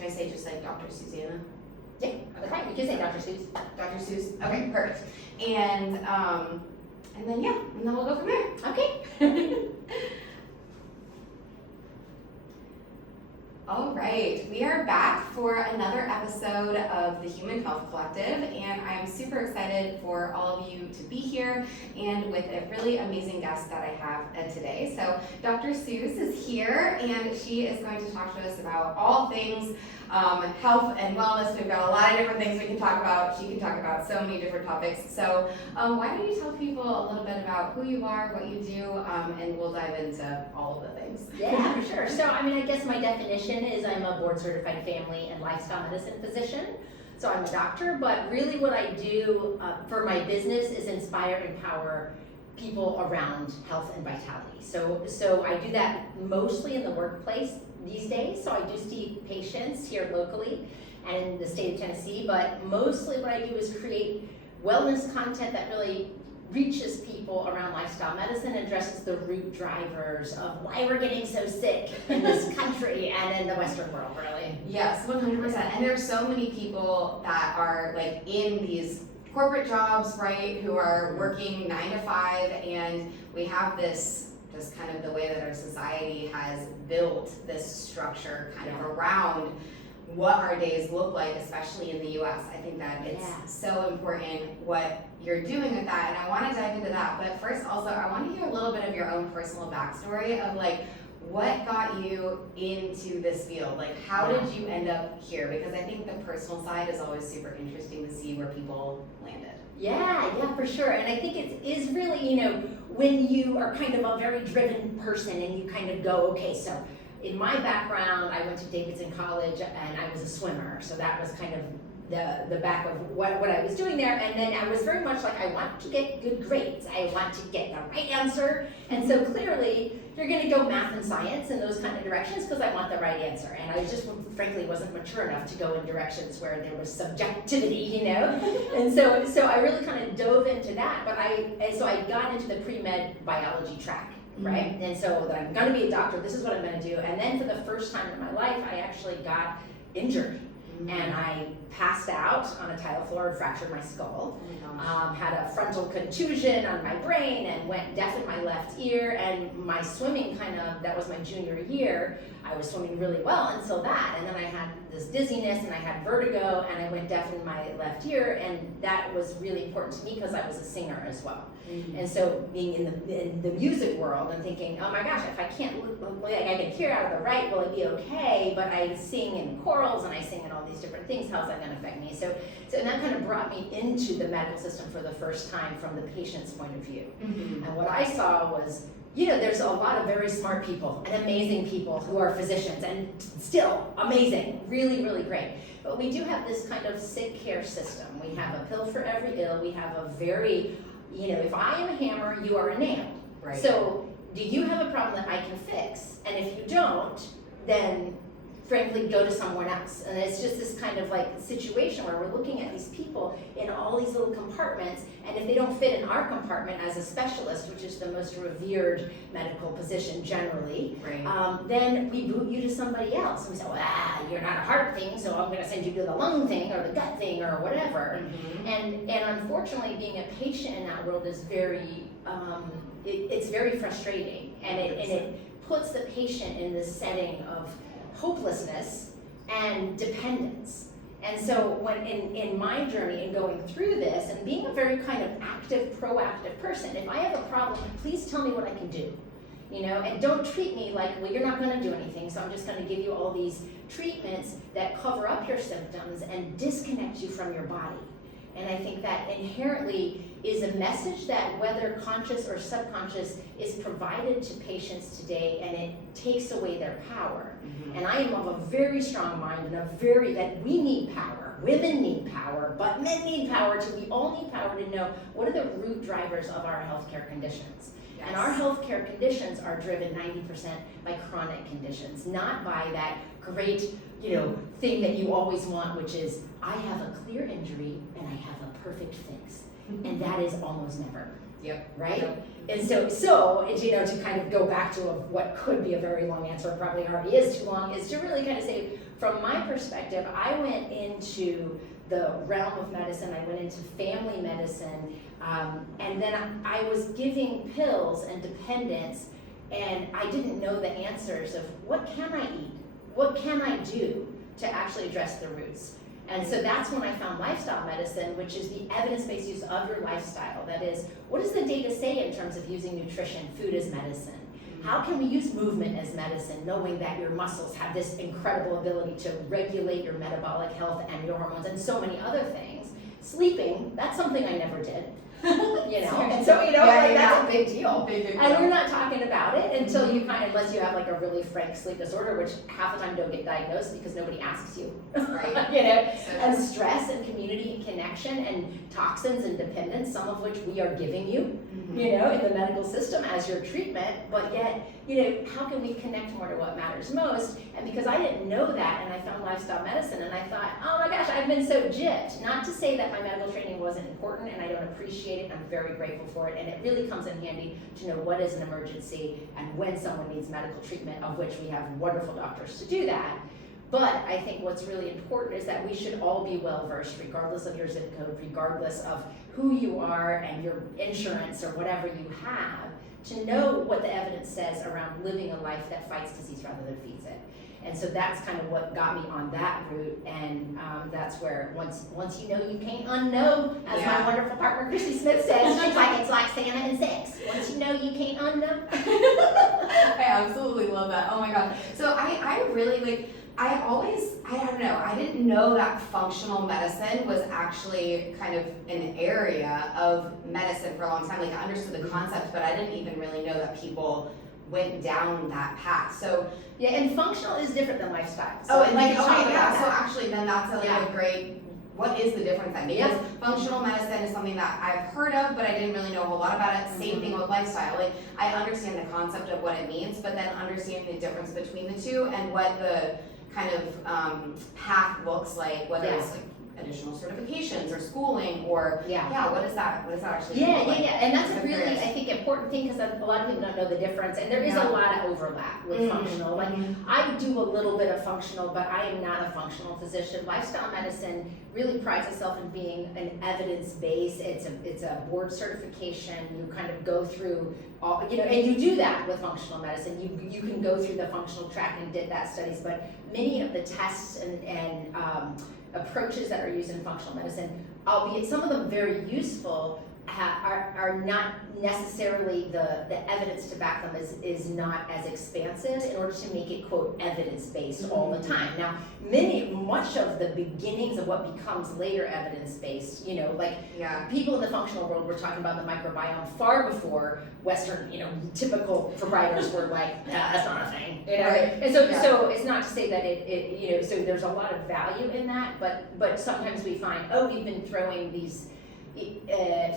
Should I say just like Dr. Suzannah? Yeah, that's right. You can say Dr. Seuss. Dr. Seuss. Okay, perfect. And then yeah, and then we'll go from there. Okay. All right, we are back for another episode of the Human Health Collective, and I am super excited for all of you to be here and with a really amazing guest that I have today. So Dr. Seuss is here, and she is going to talk to us about all things health and wellness. We've got a lot of different things we can talk about. She can talk about so many different topics. So why don't you tell people a little bit about who you are, what you do, and we'll dive into all of the things. Yeah, for sure. So, I guess my definition is I'm a board-certified family and lifestyle medicine physician. So I'm a doctor, but really what I do for my business is inspire and empower people around health and vitality. So I do that mostly in the workplace these days. So I do see patients here locally and in the state of Tennessee, but mostly what I do is create wellness content that really reaches people around lifestyle medicine and addresses the root drivers of why we're getting so sick in this country and in the Western world, really. Yes, 100%. And there's so many people that are like in these corporate jobs, right, who are working 9 to 5, and we have this just kind of the way that our society has built this structure kind of around what our days look like, especially in the US. I think that it's so important what you're doing with that, and I want to dive into that. But first, also, I want to hear a little bit of your own personal backstory of like what got you into this field. Like, how did you end up here? Because I think the personal side is always super interesting to see where people landed. Yeah, for sure. And I think it is really, when you are kind of a very driven person and you kind of go, okay, so in my background, I went to Davidson College and I was a swimmer. So that was kind of the back of what I was doing there. And then I was very much like, I want to get good grades. I want to get the right answer. And so clearly, you're going to go math and science and those kind of directions because I want the right answer. And I just frankly wasn't mature enough to go in directions where there was subjectivity, And so I really kind of dove into that. But I got into the pre-med biology track. Right? And so that I'm going to be a doctor, this is what I'm going to do. And then for the first time in my life, I actually got injured. And I passed out on a tile floor and fractured my skull. Had a frontal contusion on my brain and went deaf in my left ear. And my swimming that was my junior year, I was swimming really well until that. And then I had this dizziness and I had vertigo and I went deaf in my left ear. And that was really important to me because I was a singer as well. And so being in the music world and thinking, oh my gosh, if I can't, I can hear out of the right, will it be okay? But I sing in chorals and I sing in all these different things, how's that going to affect me? So and that kind of brought me into the medical system for the first time from the patient's point of view. And what I saw was, there's a lot of very smart people and amazing people who are physicians and still amazing, really, really great. But we do have this kind of sick care system. We have a pill for every ill. We have a very, if I am a hammer, you are a nail. Right. So do you have a problem that I can fix? And if you don't, then frankly go to someone else. And it's just this kind of like situation where we're looking at these people in all these little compartments, and if they don't fit in our compartment as a specialist, which is the most revered medical position generally, then we boot you to somebody else. And we say, well, you're not a heart thing, so I'm going to send you to the lung thing or the gut thing or whatever. And unfortunately, being a patient in that world is very, it's very frustrating. And it puts the patient in this setting of hopelessness and dependence. And so when in my journey in going through this and being a very kind of active, proactive person, if I have a problem, please tell me what I can do. And don't treat me like, well, you're not going to do anything, so I'm just going to give you all these treatments that cover up your symptoms and disconnect you from your body. And I think that inherently is a message that whether conscious or subconscious is provided to patients today, and it takes away their power. And I am of a very strong mind and that we need power. Women need power, but men need power too. We all need power to know what are the root drivers of our healthcare conditions. Yes. And our healthcare conditions are driven 90% by chronic conditions, not by that great, thing that you always want, which is I have a clear injury and I have a perfect fix. And that is almost never. Yep. Right? Yep. And so to kind of go back to what could be a very long answer, probably already is too long, is to really kind of say, from my perspective, I went into the realm of medicine, I went into family medicine, and then I was giving pills and dependents, and I didn't know the answers of what can I eat? What can I do to actually address the roots? And so that's when I found lifestyle medicine, which is the evidence-based use of your lifestyle. That is, what does the data say in terms of using nutrition, food as medicine? How can we use movement as medicine, knowing that your muscles have this incredible ability to regulate your metabolic health and your hormones and so many other things? Sleeping, that's something I never did. And so, that's a big deal. And we're not talking about it until you unless you have like a really frank sleep disorder, which half the time don't get diagnosed because nobody asks you. Right. And stress and community and connection and toxins and dependence, some of which we are giving you, in the medical system as your treatment, but yet, how can we connect more to what matters most? And because I didn't know that, and I found lifestyle medicine, and I thought, oh my gosh, I've been so gypped. Not to say that my medical training wasn't important, and I don't appreciate it, I'm very grateful for it, and it really comes in handy to know what is an emergency and when someone needs medical treatment, of which we have wonderful doctors to do that. But I think what's really important is that we should all be well-versed, regardless of your zip code, regardless of who you are and your insurance or whatever you have, to know what the evidence says around living a life that fights disease rather than feeds it. And so that's kind of what got me on that route, and that's where once you know, you can't unknow, as my wonderful partner Chrissy Smith says. She's like, it's like Santa and sex. Once you know, you can't unknow. I absolutely love that. Oh my god. So I really I don't know, I didn't know that functional medicine was actually kind of an area of medicine for a long time. Like, I understood the concept, but I didn't even really know that people went down that path. So yeah, and functional is different than lifestyle. So so actually then that's a great, what is the difference then? Because functional medicine is something that I've heard of, but I didn't really know a whole lot about it. Same thing with lifestyle. Like, I understand the concept of what it means, but then understanding the difference between the two and what the kind of path looks like, whether it's like additional certifications or schooling or what is that actually look like? And that's a really, I think, important thing, because a lot of people don't know the difference, and there is a lot of overlap with functional. Like, I do a little bit of functional, but I am not a functional physician. Lifestyle medicine really prides itself in being an evidence-based. It's a board certification. You kind of go through all, and you do that with functional medicine. You can go through the functional track and did that studies, but many of the tests and approaches that are used in functional medicine, albeit some of them very useful, are not necessarily the evidence to back them is not as expansive in order to make it, quote, evidence-based all the time. Now, much of the beginnings of what becomes later evidence-based, people in the functional world were talking about the microbiome far before Western, typical providers were like, that's not a thing, Right. And so it's not to say that it so there's a lot of value in that, but sometimes we find, we've been throwing these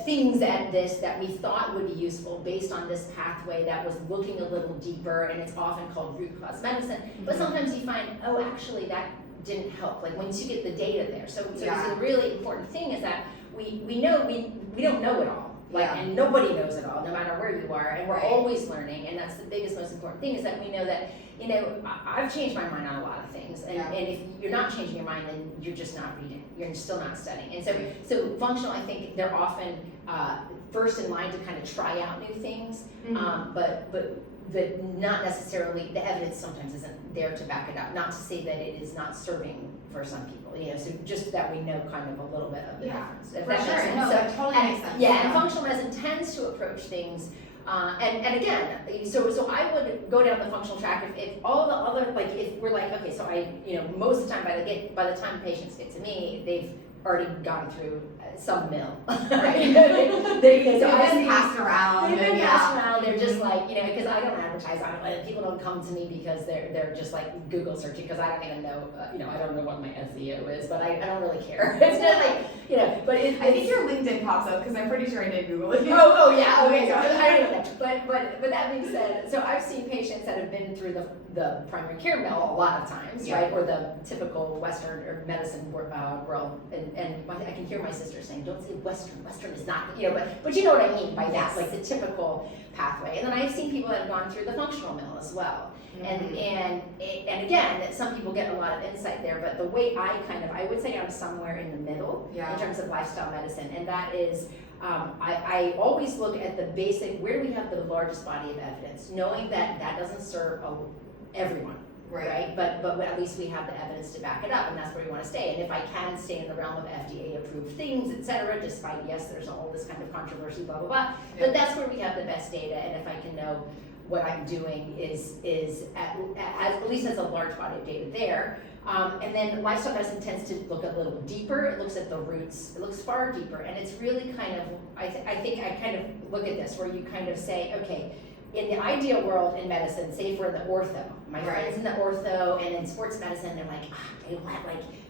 things at this that we thought would be useful based on this pathway that was looking a little deeper, and it's often called root cause medicine. But sometimes you find, actually that didn't help. Like, once you get the data there. So the really important thing is that we know we don't know it all. And nobody knows it all, no matter where you are, and we're always learning, and that's the biggest, most important thing, is that we know that, I've changed my mind on a lot of things, and if you're not changing your mind, then you're just not reading, you're still not studying. And so functional, I think they're often first in line to kind of try out new things, but not necessarily, the evidence sometimes isn't there to back it up. Not to say that it is not serving for some people, so just that we know kind of a little bit of the difference. If that makes sense. No, that totally makes sense. And functional medicine tends to approach things, and again, so I would go down the functional track if all the other, like, if we're like, okay, so I, most of the time by the time patients get to me, they've already gone through some mill. They've been passed around. They've been passed around. They're just like, because I don't advertise on it. People don't come to me because they're just like Google searching, because I don't even know, I don't know what my SEO is, but I don't really care. It's just like, but I think your LinkedIn pops up, because I'm pretty sure I did Google it. Oh yeah, okay. So I don't even know. But that being said, so I've seen patients that have been through the primary care mill a lot of times, Yeah. right? Or the typical Western or medicine world. And I can hear my sister saying, don't say Western. Western is not, but you know what I mean by that, Yes. like the typical pathway. And then I've seen people that have gone through the functional mill as well. Mm-hmm. And again, some people get a lot of insight there, but the way I would say I'm somewhere in the middle in terms of lifestyle medicine, and that is, I always look at the basic, where do we have the largest body of evidence, knowing that that doesn't serve everyone, right? But at least we have the evidence to back it up, and that's where we want to stay. And if I can stay in the realm of FDA approved things, et cetera, despite, yes, there's all this kind of controversy, blah, blah, blah, but that's where we have the best data, and if I can know what I'm doing is at least as a large body of data there. And then lifestyle medicine tends to look a little deeper. It looks at the roots. It looks far deeper, and it's really kind of, I think I kind of look at this where you kind of say, okay, in the ideal world in medicine, say if we're in the ortho, my friends in the ortho and in sports medicine, they're like,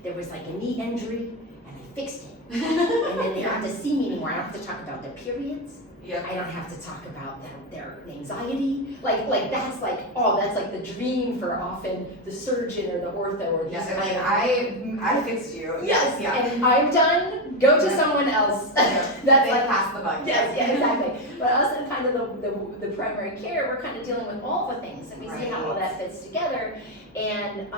there was like a knee injury and I fixed it. And then they don't have to see me anymore. I don't have to talk about their periods. Yeah. I don't have to talk about their anxiety. Like that's like the dream for often the surgeon or the ortho or Yes, like I fixed you. Yes, yeah. And I'm done. Go to someone else. That's they like pass the buck. Yes, yeah, exactly. But us in kind of the primary care, we're kind of dealing with all the things, and we see how all that fits together, and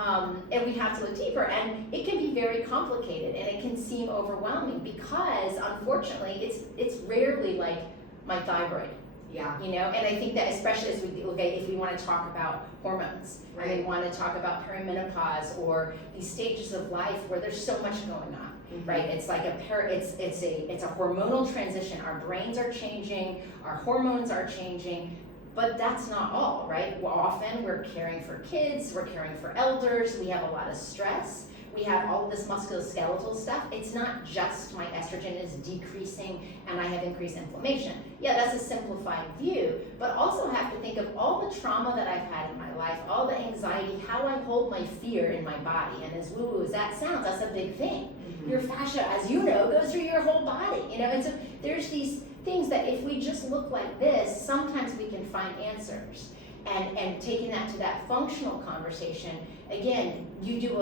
we have to look deeper, and it can be very complicated, and it can seem overwhelming because unfortunately, it's rarely like my thyroid. Yeah. And I think that especially as we look at, if we want to talk about hormones, and we want to talk about perimenopause or these stages of life where there's so much going on. Mm-hmm. Right, it's like it's a hormonal transition. Our brains are changing, our hormones are changing, but that's not all, right? Well, often we're caring for kids, we're caring for elders, we have a lot of stress, we have all of this musculoskeletal stuff. It's not just my estrogen is decreasing and I have increased inflammation. Yeah, that's a simplified view, but also have to think of all the trauma that I've had in my life, all the anxiety, how I hold my fear in my body. And as woo-woo as that sounds, that's a big thing. Mm-hmm. Your fascia, as you know, goes through your whole body, and so there's these things that if we just look like this, sometimes we can find answers. And taking that to that functional conversation, again, you do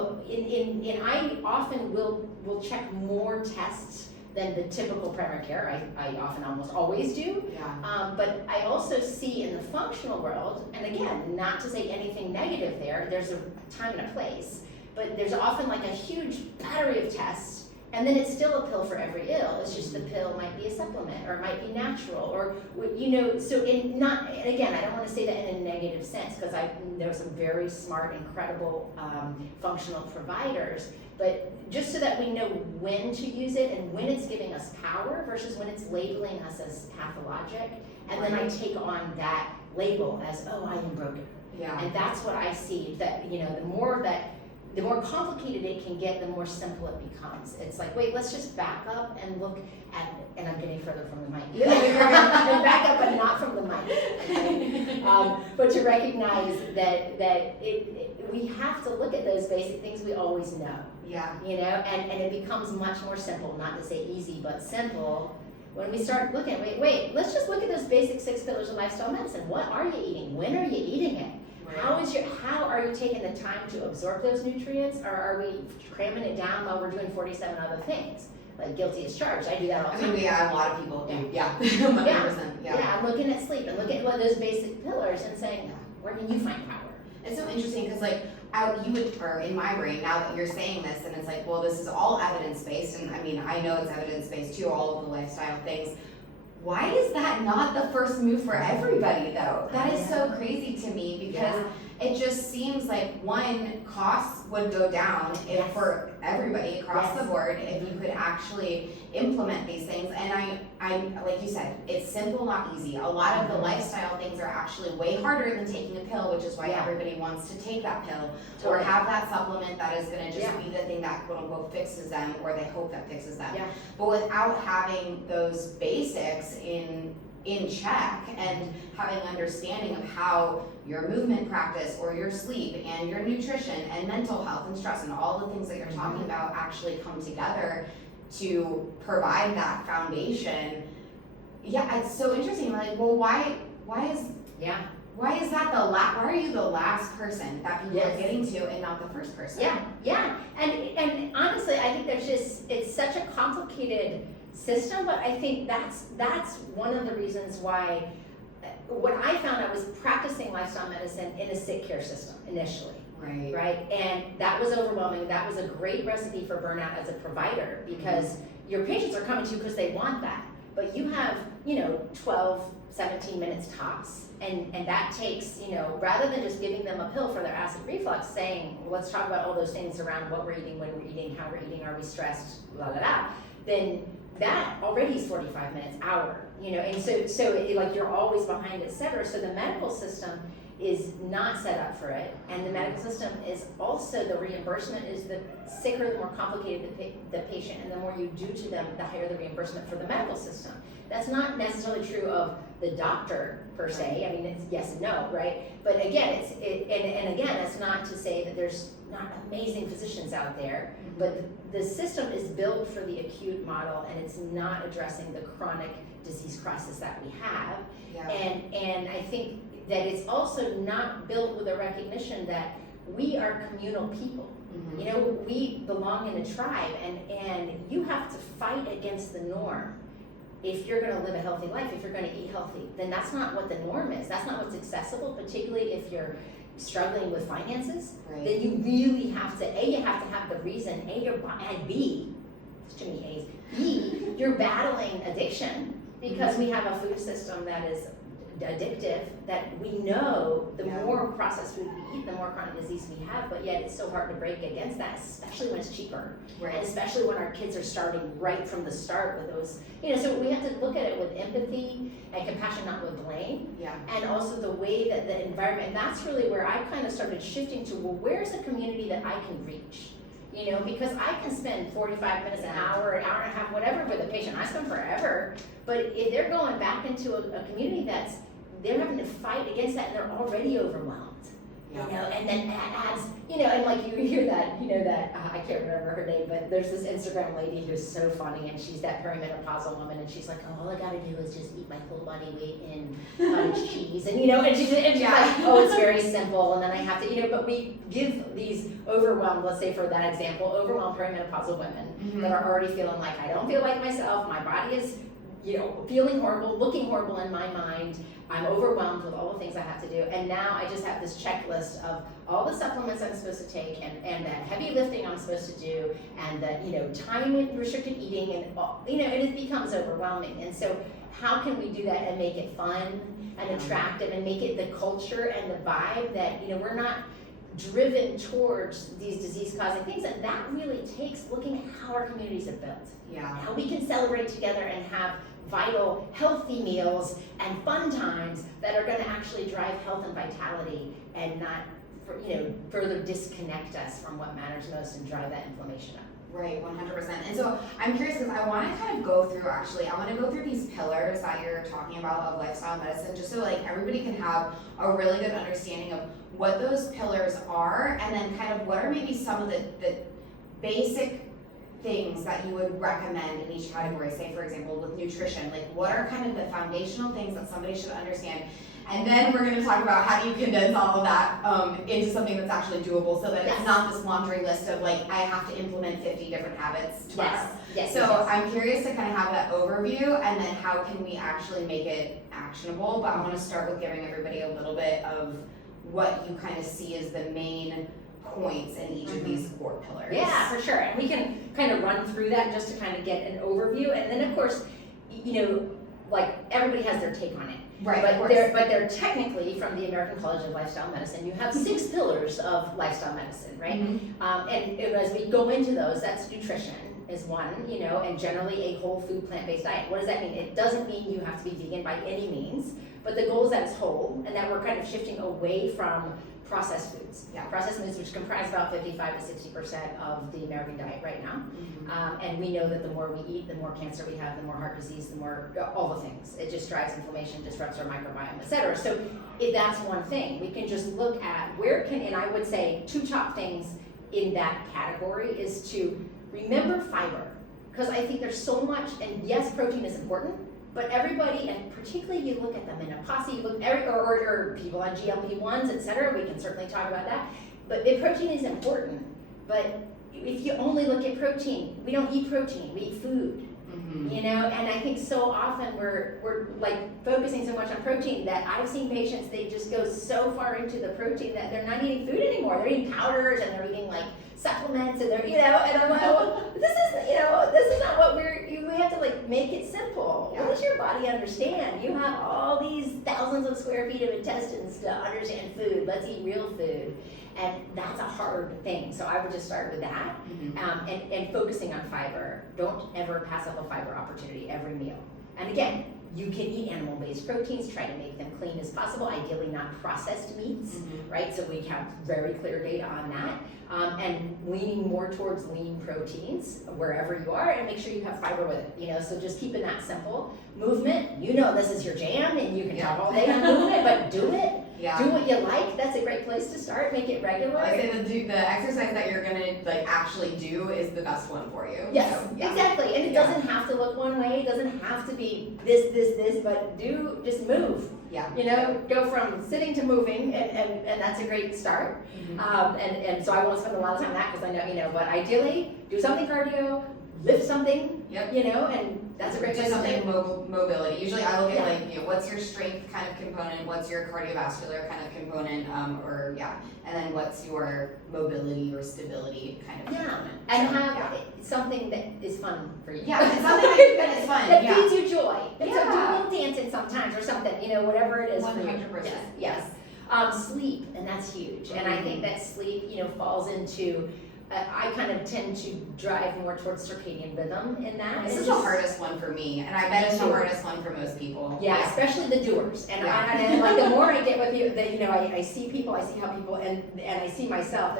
I often will check more tests than the typical primary care. I often almost always do. Yeah. But I also see in the functional world, and again, not to say anything negative there's a time and a place, but there's often like a huge battery of tests. And then it's still a pill for every ill. It's just the pill might be a supplement, or it might be natural, or so and again, I don't want to say that in a negative sense, because there's some very smart, incredible functional providers, but just so that we know when to use it and when it's giving us power versus when it's labeling us as pathologic, and then I take on that label as, oh, I am broken. Yeah. And that's what I see, that the more complicated it can get, the more simple it becomes. It's like, wait, let's just back up and look at, and I'm getting further from the mic. And back up, but not from the mic. But to recognize that we have to look at those basic things we always know. Yeah. And it becomes much more simple, not to say easy, but simple. When we start looking, wait, let's just look at those basic 6 pillars of lifestyle medicine. What are you eating? When are you eating it? How are you taking the time to absorb those nutrients, or are we cramming it down while we're doing 47 other things? Like guilty as charged. I do that all the time. A lot of people do. Yeah. 100%. Yeah, I'm looking at sleep and looking at those basic pillars and saying, where can you find power? It's so interesting because or in my brain, now that you're saying this, and it's like, well, this is all evidence-based, and I know it's evidence-based too, all of the lifestyle things. Why is that not the first move for everybody, though? That is so crazy to me, because it just seems like, one, costs would go down if for everybody across the board if you could actually implement these things. And I like you said, it's simple, not easy. A lot of the lifestyle things are actually way harder than taking a pill, which is why everybody wants to take that pill or have that supplement that is going to just be the thing that quote unquote fixes them, or they hope that fixes them. Yeah. But without having those basics in check and having understanding of how your movement practice or your sleep and your nutrition and mental health and stress and all the things that you're talking about actually come together to provide that foundation. Yeah, it's so interesting. Like, well, why is Why is that why are you the last person that people Yes. are getting to and not the first person? Yeah, and honestly, I think it's such a complicated system, but I think that's one of the reasons why, what I found, I was practicing lifestyle medicine in a sick care system initially, right? And that was overwhelming. That was a great recipe for burnout as a provider, because your patients are coming to you because they want that, but you have, 12, 17 minutes tops. And that takes, rather than just giving them a pill for their acid reflux, saying, well, let's talk about all those things around what we're eating, when we're eating, how we're eating, are we stressed, blah, blah, blah, then that already is 45 minutes, hour, and so like you're always behind, et cetera. So the medical system is not set up for it. And the medical system is also, the reimbursement is, the sicker, the more complicated the patient, and the more you do to them, the higher the reimbursement for the medical system. That's not necessarily true of the doctor per se. I mean, it's yes and no, right? But again, and again, that's not to say that there's not amazing physicians out there, but the system is built for the acute model, and it's not addressing the chronic disease crisis that we have. Yeah. And I think that it's also not built with a recognition that we are communal people. We belong in a tribe, and you have to fight against the norm. If you're going to live a healthy life, if you're going to eat healthy, then that's not what the norm is. That's not what's accessible, particularly if you're struggling with finances. Right. Then you really have to, you have to have the reason, and B, it's too many A's, B, you're battling addiction, because we have a food system that is addictive, that we know the more processed food we eat, the more chronic disease we have, but yet it's so hard to break against that, especially when it's cheaper. Right. And especially when our kids are starting right from the start with those, so we have to look at it with empathy and compassion, not with blame. Yeah. And also the way that the environment, and that's really where I kind of started shifting to, well, where's a community that I can reach? Because I can spend 45 minutes, an hour and a half, whatever, with a patient. I spend forever. But if they're going back into a community they're having to fight against that, and they're already overwhelmed. And then that adds, and like you hear that, I can't remember her name, but there's this Instagram lady who's so funny, and she's that perimenopausal woman, and she's like, oh, all I gotta do is just eat my whole body weight in cottage cheese, and she's like, oh, it's very simple, and then I have to, but we give these overwhelmed, let's say for that example, overwhelmed perimenopausal women that are already feeling like, I don't feel like myself, my body is, feeling horrible, looking horrible in my mind, I'm overwhelmed with all the things I have to do, and now I just have this checklist of all the supplements I'm supposed to take, and that heavy lifting I'm supposed to do, and the time restricted eating, and and it becomes overwhelming. And so how can we do that and make it fun and attractive, and make it the culture and the vibe that we're not driven towards these disease-causing things, and that really takes looking at how our communities are built. How we can celebrate together and have vital, healthy meals and fun times that are going to actually drive health and vitality, and not, further disconnect us from what matters most and drive that inflammation up. Right, 100%. And so I'm curious, because I want to kind of go through these pillars that you're talking about of lifestyle medicine, just so like everybody can have a really good understanding of what those pillars are, and then kind of what are maybe some of the basic things that you would recommend in each category. Say, for example, with nutrition, like what are kind of the foundational things that somebody should understand? And then we're going to talk about how do you condense all of that into something that's actually doable, so that it's not this laundry list of like, I have to implement 50 different habits tomorrow. So I'm curious to kind of have that overview, and then how can we actually make it actionable. But I want to start with giving everybody a little bit of what you kind of see as the main points in each of these core pillars. Yeah, for sure. And we can kind of run through that just to kind of get an overview. And then of course, like everybody has their take on it. Right. But they're technically, from the American College of Lifestyle Medicine, you have 6 pillars of lifestyle medicine, right? And as we go into those, that's nutrition is one, and generally a whole food plant-based diet. What does that mean? It doesn't mean you have to be vegan by any means, but the goal is that it's whole, and that we're kind of shifting away from processed foods. Processed foods, which comprise about 55 to 60% of the American diet right now. And we know that the more we eat, the more cancer we have, the more heart disease, the more all the things. It just drives inflammation, disrupts our microbiome, etc. So if that's one thing, we can just look at and I would say 2 top things in that category is to remember fiber, because I think there's so much, and yes, protein is important, but everybody, and particularly you look at them in a posse, you look or people on GLP-1s, et cetera, we can certainly talk about that. But protein is important. But if you only look at protein, we don't eat protein, we eat food. You know, and I think so often we're like focusing so much on protein that I've seen patients, they just go so far into the protein that they're not eating food anymore. They're eating powders and they're eating like supplements and they're, you know, and I'm like, well, this is not what we have to like make it simple. What does your body understand? You have all these thousands of square feet of intestines to understand food. Let's eat real food. And that's a hard thing. So I would just start with that, and focusing on fiber. Don't ever pass up a fiber opportunity every meal. And again, you can eat animal-based proteins, try to make them clean as possible, ideally not processed meats, right? So we have very clear data on that. And leaning more towards lean proteins wherever you are, and make sure you have fiber with it, you know, so just keeping that simple. Movement, you know this is your jam, and you can talk all day on movement, but do it. Do what you like. That's a great place to start. Make it regular. I say the exercise that you're gonna like actually do is the best one for you. Yes, so, exactly. And it doesn't have to look one way. It doesn't have to be this, but just move. You know, go from sitting to moving, and that's a great start. And so I won't spend a lot of time on that because I know, you know, but ideally do something cardio, lift something, you know, and that's a great place. Something mobility. Usually I look at like, you know, what's your strength kind of component, what's your cardiovascular kind of component, and then what's your mobility or stability kind of component. And have something that is fun for you. Something that is fun. That feeds you joy. And so do a little dancing sometimes or something, you know, whatever it is. 100%. Yes. Sleep, and that's huge. And I think that sleep, you know, falls into, I kind of tend to drive more towards circadian rhythm in that. This is the hardest one for me, and I bet it's the hardest one for most people. Yeah, especially the doers. And and like the more I get with you, that, you know, I see people, I see how people, and I see myself.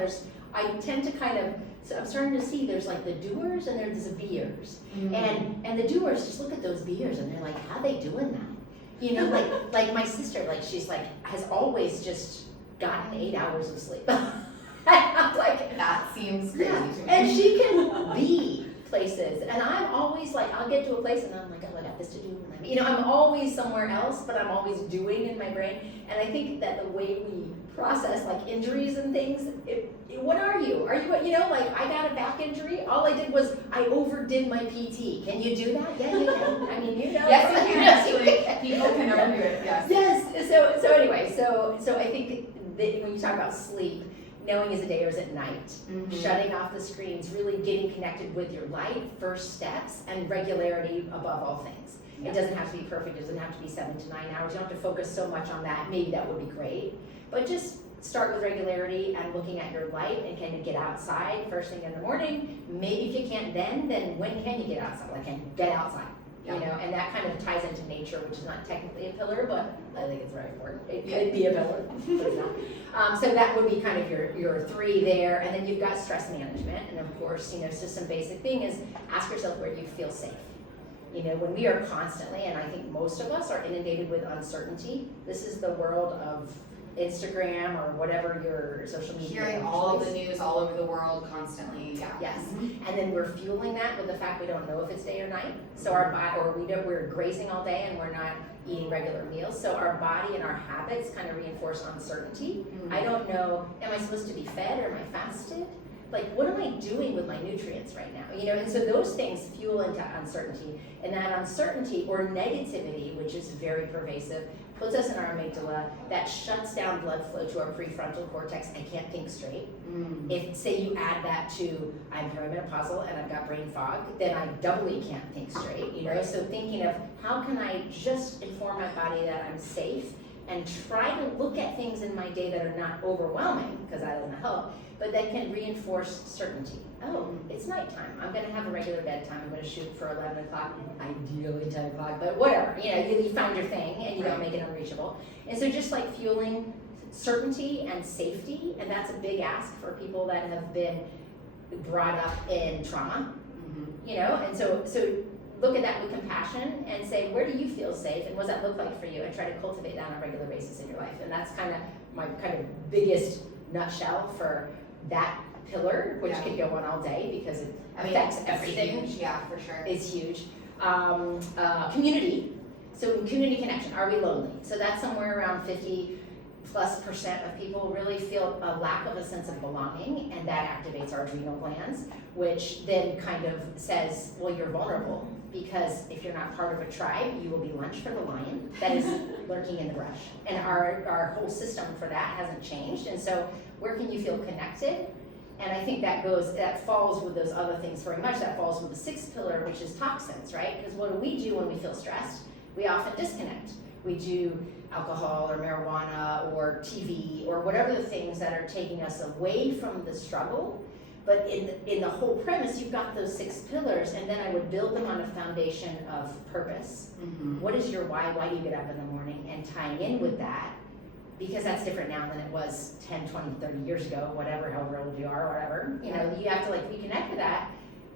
I tend to kind of, so I'm starting to see there's like the doers and there's the beers. And the doers, just look at those beers and they're like, how they doing that? You know, like my sister, like she's like, has always just gotten 8 hours of sleep. I'm like, that seems crazy to me. And she can be places, and I'm always like, I'll get to a place and I'm like, oh, I got this to do, and you know, I'm always somewhere else, but I'm always doing in my brain. And I think that the way we process like injuries and things, what are you? Are you, you know, like I got a back injury. All I did was I overdid my PT. Can you do that? Yeah, you can. I mean, you know. Yes, you can actually. People can overdo it. Yes. Yes. So anyway, so I think that when you talk about sleep, knowing is it day or is it night, shutting off the screens, really getting connected with your light, first steps, and regularity above all things. It doesn't have to be perfect, it doesn't have to be 7 to 9 hours, you don't have to focus so much on that, maybe that would be great, but just start with regularity and looking at your light and can you get outside first thing in the morning, maybe if you can't then when can you get outside, like can get outside. You know, and that kind of ties into nature, which is not technically a pillar, but I think it's very important. It could be a pillar, but it's not. So that would be kind of your 3 there, and then you've got stress management, and of course, you know, just some basic thing is ask yourself where you feel safe. You know, when we are constantly, and I think most of us are inundated with uncertainty, this is the world of Instagram or whatever your social media. Hearing all of the news all over the world constantly. Yes. And then we're fueling that with the fact we don't know if it's day or night. So we're grazing all day and we're not eating regular meals. So our body and our habits kind of reinforce uncertainty. I don't know, am I supposed to be fed or am I fasted? Like, what am I doing with my nutrients right now? You know, and so those things fuel into uncertainty. And that uncertainty or negativity, which is very pervasive, puts us in our amygdala, that shuts down blood flow to our prefrontal cortex. I can't think straight. If, say, you add that to, I'm perimenopausal and I've got brain fog, then I doubly can't think straight, you know? So thinking of how can I just inform my body that I'm safe and try to look at things in my day that are not overwhelming, because that doesn't help, but that can reinforce certainty. Oh, it's nighttime. I'm going to have a regular bedtime. I'm going to shoot for 11 o'clock, ideally 10 o'clock, but whatever. You know, you found your thing and you don't make it unreachable. And so just like fueling certainty and safety, and that's a big ask for people that have been brought up in trauma, you know, and so look at that with compassion and say, where do you feel safe and what does that look like for you, and try to cultivate that on a regular basis in your life. And that's kind of my kind of biggest nutshell for that pillar, which could go on all day because it affects everything. Huge. Yeah, for sure. It's huge. Community, So in community connection, are we lonely? So that's somewhere around 50+% of people really feel a lack of a sense of belonging, and that activates our adrenal glands, which then kind of says, well, you're vulnerable, because if you're not part of a tribe, you will be lunch for the lion that is lurking in the brush. And our whole system for that hasn't changed. And so where can you feel connected? And I think that falls with those other things very much. That falls with the sixth pillar, which is toxins, right? Because what do we do when we feel stressed? We often disconnect. We do alcohol or marijuana or TV or whatever the things that are taking us away from the struggle. But in the whole premise, you've got those 6 pillars, and then I would build them on a foundation of purpose. Mm-hmm. What is your why? Why do you get up in the morning? And tying in with that, because that's different now than it was 10, 20, 30 years ago, whatever, however old you are, whatever. You know, you have to like reconnect with that.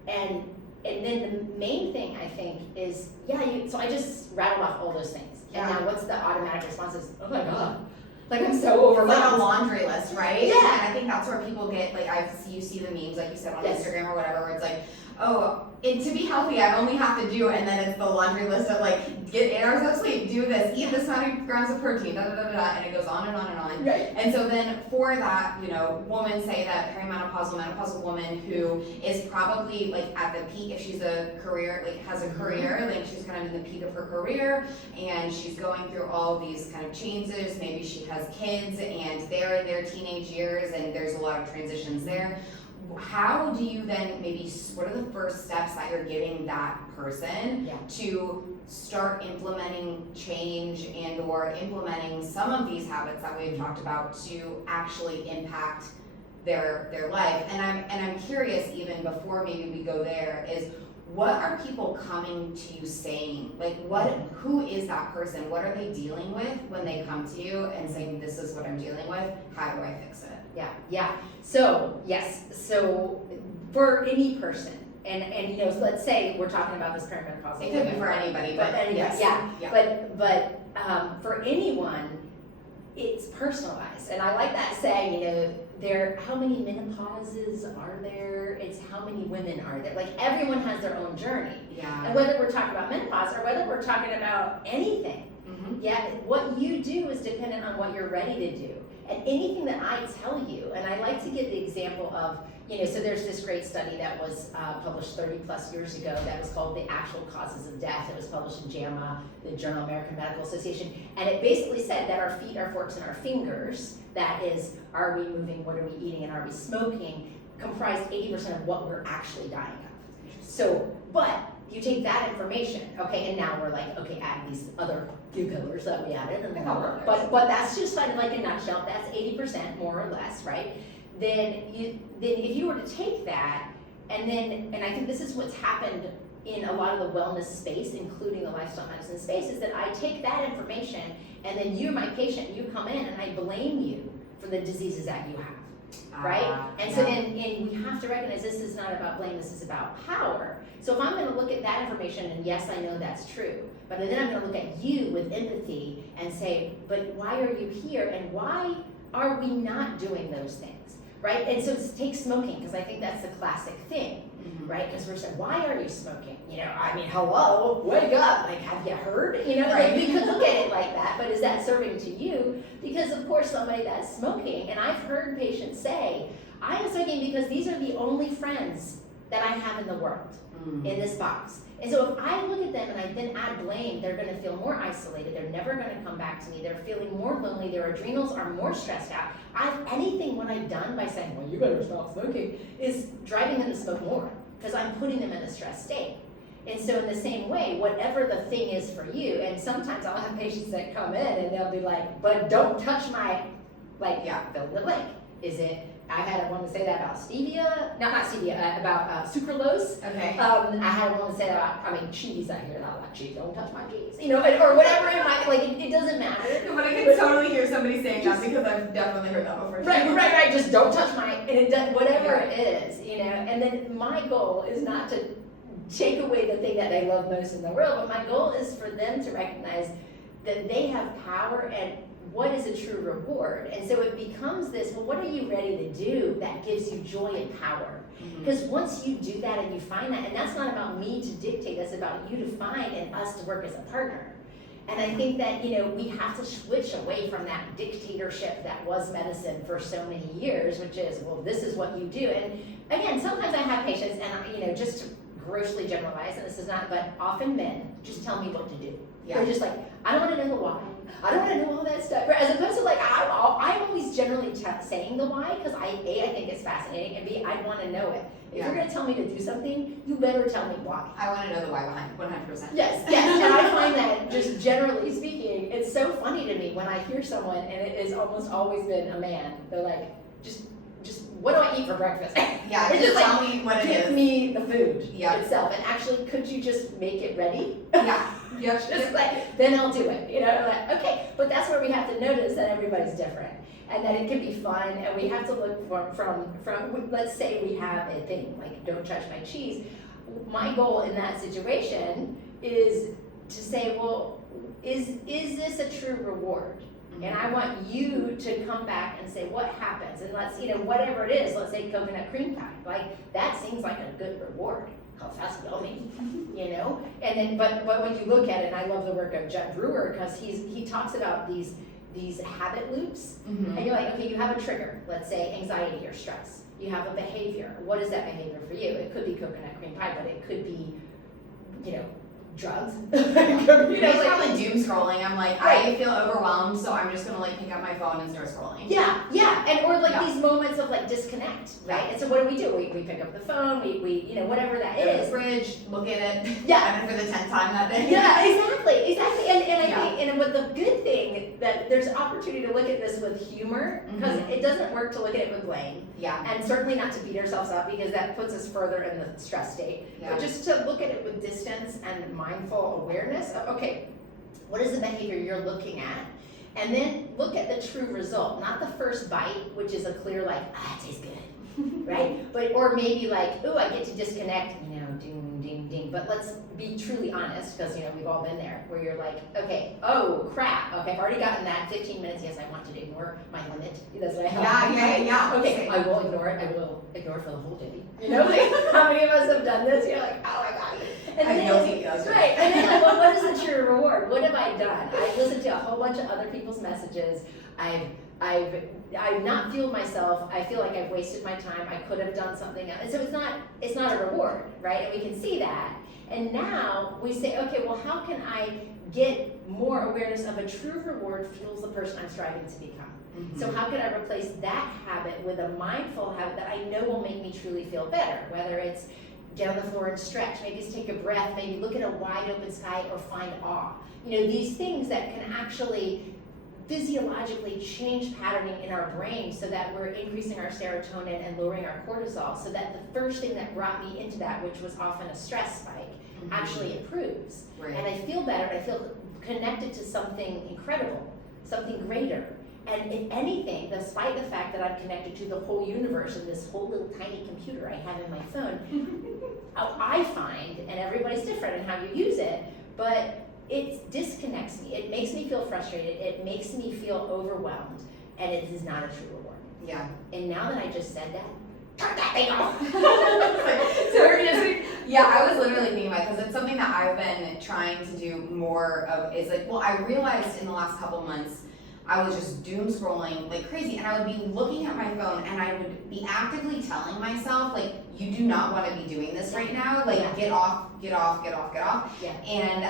And then the main thing I think is, so I just rattled off all those things. And now what's the automatic response is, oh my God. Like I'm so overwhelmed. It's like a laundry list, right? Yeah. And I think that's where people get, like, you see the memes, like you said, on Instagram or whatever, where it's like, oh, and to be healthy, I only have to do, and then it's the laundry list of like, get 8 hours of sleep, do this, eat this many grams of protein, and it goes on and on and on. Right. And so then for that, you know, woman, say that perimenopausal, menopausal woman who is probably like at the peak, if she's a career, like has a career, like she's kind of in the peak of her career, and she's going through all these kind of changes, maybe she has kids, and they're in their teenage years, and there's a lot of transitions there. How do you then what are the first steps that you're giving that person to start implementing change and or implementing some of these habits that we've talked about to actually impact their life? And I'm curious, even before maybe we go there, is what are people coming to you saying? Like who is that person? What are they dealing with when they come to you and saying, this is what I'm dealing with, how do I fix it? Yeah. So yes, so for any person, and you know, so let's say we're talking about this perimenopausal. It could be for anybody, but yes. But for anyone, it's personalized, and I like that saying. You know, how many menopauses are there? It's how many women are there? Like everyone has their own journey. Yeah. And whether we're talking about menopause or whether we're talking about anything, what you do is dependent on what you're ready to do. And anything that I tell you, and I like to give the example of, you know, so there's this great study that was published 30 plus years ago that was called The Actual Causes of Death. It was published in JAMA, the Journal of American Medical Association. And it basically said that our feet, our forks, and our fingers, that is, are we moving, what are we eating, and are we smoking, comprise 80% of what we're actually dying of. So, but you take that information, okay, and now we're like, okay, add these other few pillars that we added, and but that's just kind of like a nutshell. That's 80% more or less, right? Then if you were to take that, and I think this is what's happened in a lot of the wellness space, including the lifestyle medicine space, is that I take that information, and then you're my patient, you come in, and I blame you for the diseases that you have. Right? And so then we have to recognize this is not about blame, this is about power. So if I'm going to look at that information, and yes, I know that's true, but then I'm going to look at you with empathy and say, but why are you here, and why are we not doing those things? Right? And so take smoking, because I think that's the classic thing, right? Because we're saying, why are you smoking? You know, I mean, hello, wake up. Like, have you heard? You know, like, we could look at it like that, but is that serving to you? Because, of course, somebody that's smoking, and I've heard patients say, I am smoking because these are the only friends that I have in the world, in this box. And so if I look at them and I then add blame, they're going to feel more isolated. They're never going to come back to me. They're feeling more lonely. Their adrenals are more stressed out. What I've done by saying, well, you better stop smoking, is driving them to smoke more, because I'm putting them in a stressed state. And so in the same way, whatever the thing is for you, and sometimes I'll have patients that come in and they'll be like, but don't touch my, fill in the blank. Is it, I had one to say that about stevia, not stevia, about sucralose. Okay. I had one to say that about, cheese. I hear a lot about cheese. Don't touch my cheese. You know, or whatever it might, it doesn't matter. But I can totally hear somebody saying that, because I've definitely heard that before. Right. Just don't touch my, and it does, whatever it is, you know. And then my goal is not to take away the thing that they love most in the world, but my goal is for them to recognize that they have power and what is a true reward. And so it becomes this, well, what are you ready to do that gives you joy and power? Because once you do that and you find that, and that's not about me to dictate, that's about you to find and us to work as a partner. And I think that, we have to switch away from that dictatorship that was medicine for so many years, which is, well, this is what you do. And again, sometimes I have patients, and just to grossly generalize, and this is not, but often men just tell me what to do. Yeah. They're just like, I don't want to know the why. I don't want to know all that stuff. As opposed to like, I'm always generally saying the why, because I think it's fascinating, and B, I want to know it. If you're going to tell me to do something, you better tell me why. I want to know the why behind 100%. Yes, and I find that just generally speaking, it's so funny to me when I hear someone, and it has almost always been a man, they're like, just what do I eat for breakfast? Yeah, It's just tell me what it is. Give me the food itself. And actually, could you just make it ready? Yeah. Yep. Just like, then I'll do it. Like, okay, but that's where we have to notice that everybody's different. And that it can be fun, and we have to look from let's say we have a thing, like don't touch my cheese. My goal in that situation is to say, well, is this a true reward? And I want you to come back and say what happens, and let's, whatever it is, let's say coconut cream pie, like that seems like a good reward, because that's yummy, and then, but when you look at it, and I love the work of Judd Brewer, because he talks about these habit loops, and you're like, okay, you have a trigger, let's say anxiety or stress, you have a behavior, what is that behavior for you? It could be coconut cream pie, but it could be, drugs. It's probably doom scrolling. I'm like, I feel overwhelmed, so I'm just gonna pick up my phone and start scrolling. Yeah, and or these moments of disconnect, right? And so what do? We pick up the phone, we whatever that Go to is. the fridge, look at it. Yeah. And for the 10th time that day. Yeah, exactly. And I think, and with the good thing that there's opportunity to look at this with humor, because it doesn't work to look at it with blame. Yeah. And certainly not to beat ourselves up, because that puts us further in the stress state. Yeah. But just to look at it with distance and mindful awareness of, okay, what is the behavior you're looking at? And then look at the true result, not the first bite, which is a clear it tastes good, right? But, or maybe ooh, I get to disconnect, ding, ding, ding. But let's be truly honest, because, we've all been there, where you're like, okay, oh, crap. Okay, I've already gotten that 15 minutes. Yes, I want to ignore my limit. That's what I have. Yeah. Okay, I will ignore it. I will ignore it for the whole day. How many of us have done this? You're like, oh my God. And I'm then, guilty. right, and then what is the true reward? What have I done? I've listened to a whole bunch of other people's messages. I've not fueled myself. I feel like I've wasted my time. I could have done something else. And so it's not a reward, right? And we can see that. And now we say, okay, well, how can I get more awareness of a true reward fuels the person I'm striving to become? So how can I replace that habit with a mindful habit that I know will make me truly feel better? Whether it's get on the floor and stretch, maybe it's take a breath, maybe look at a wide open sky or find awe. These things that can actually physiologically change patterning in our brain so that we're increasing our serotonin and lowering our cortisol, so that the first thing that brought me into that, which was often a stress spike, actually improves. Right. And I feel better, I feel connected to something incredible, something greater. And if anything, despite the fact that I'm connected to the whole universe and this whole little tiny computer I have in my phone, I find, and everybody's different in how you use it, but it disconnects me. It makes me feel frustrated. It makes me feel overwhelmed, and it is not a true reward. Yeah. And now that I just said that, turn that thing off. So we're just, I was literally thinking about it, because it's something that I've been trying to do more of. Is I realized in the last couple months, I was just doom scrolling like crazy, and I would be looking at my phone, and I would be actively telling myself, you do not want to be doing this right now, get off. Yeah. And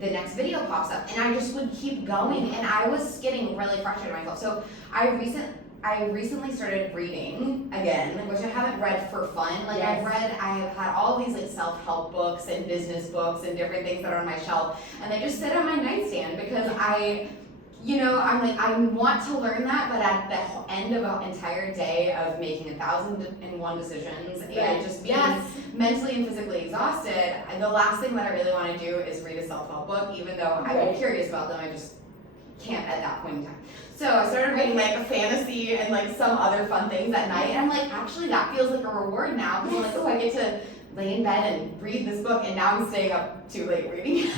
the next video pops up, and I just would keep going, and I was getting really frustrated with myself. So I recently started reading again, which I haven't read for fun. Yes. I have had all these self-help books and business books and different things that are on my shelf, and they just sit on my nightstand because I want to learn that, but at the end of an entire day of making 1,001 decisions and just being mentally and physically exhausted, the last thing that I really want to do is read a self-help book, even though I'm curious about them. I just can't at that point in time. So I started reading a fantasy and some other fun things at night, and I'm actually that feels like a reward now, because I'm oh, I get to lay in bed and read this book, and now I'm staying up too late reading it.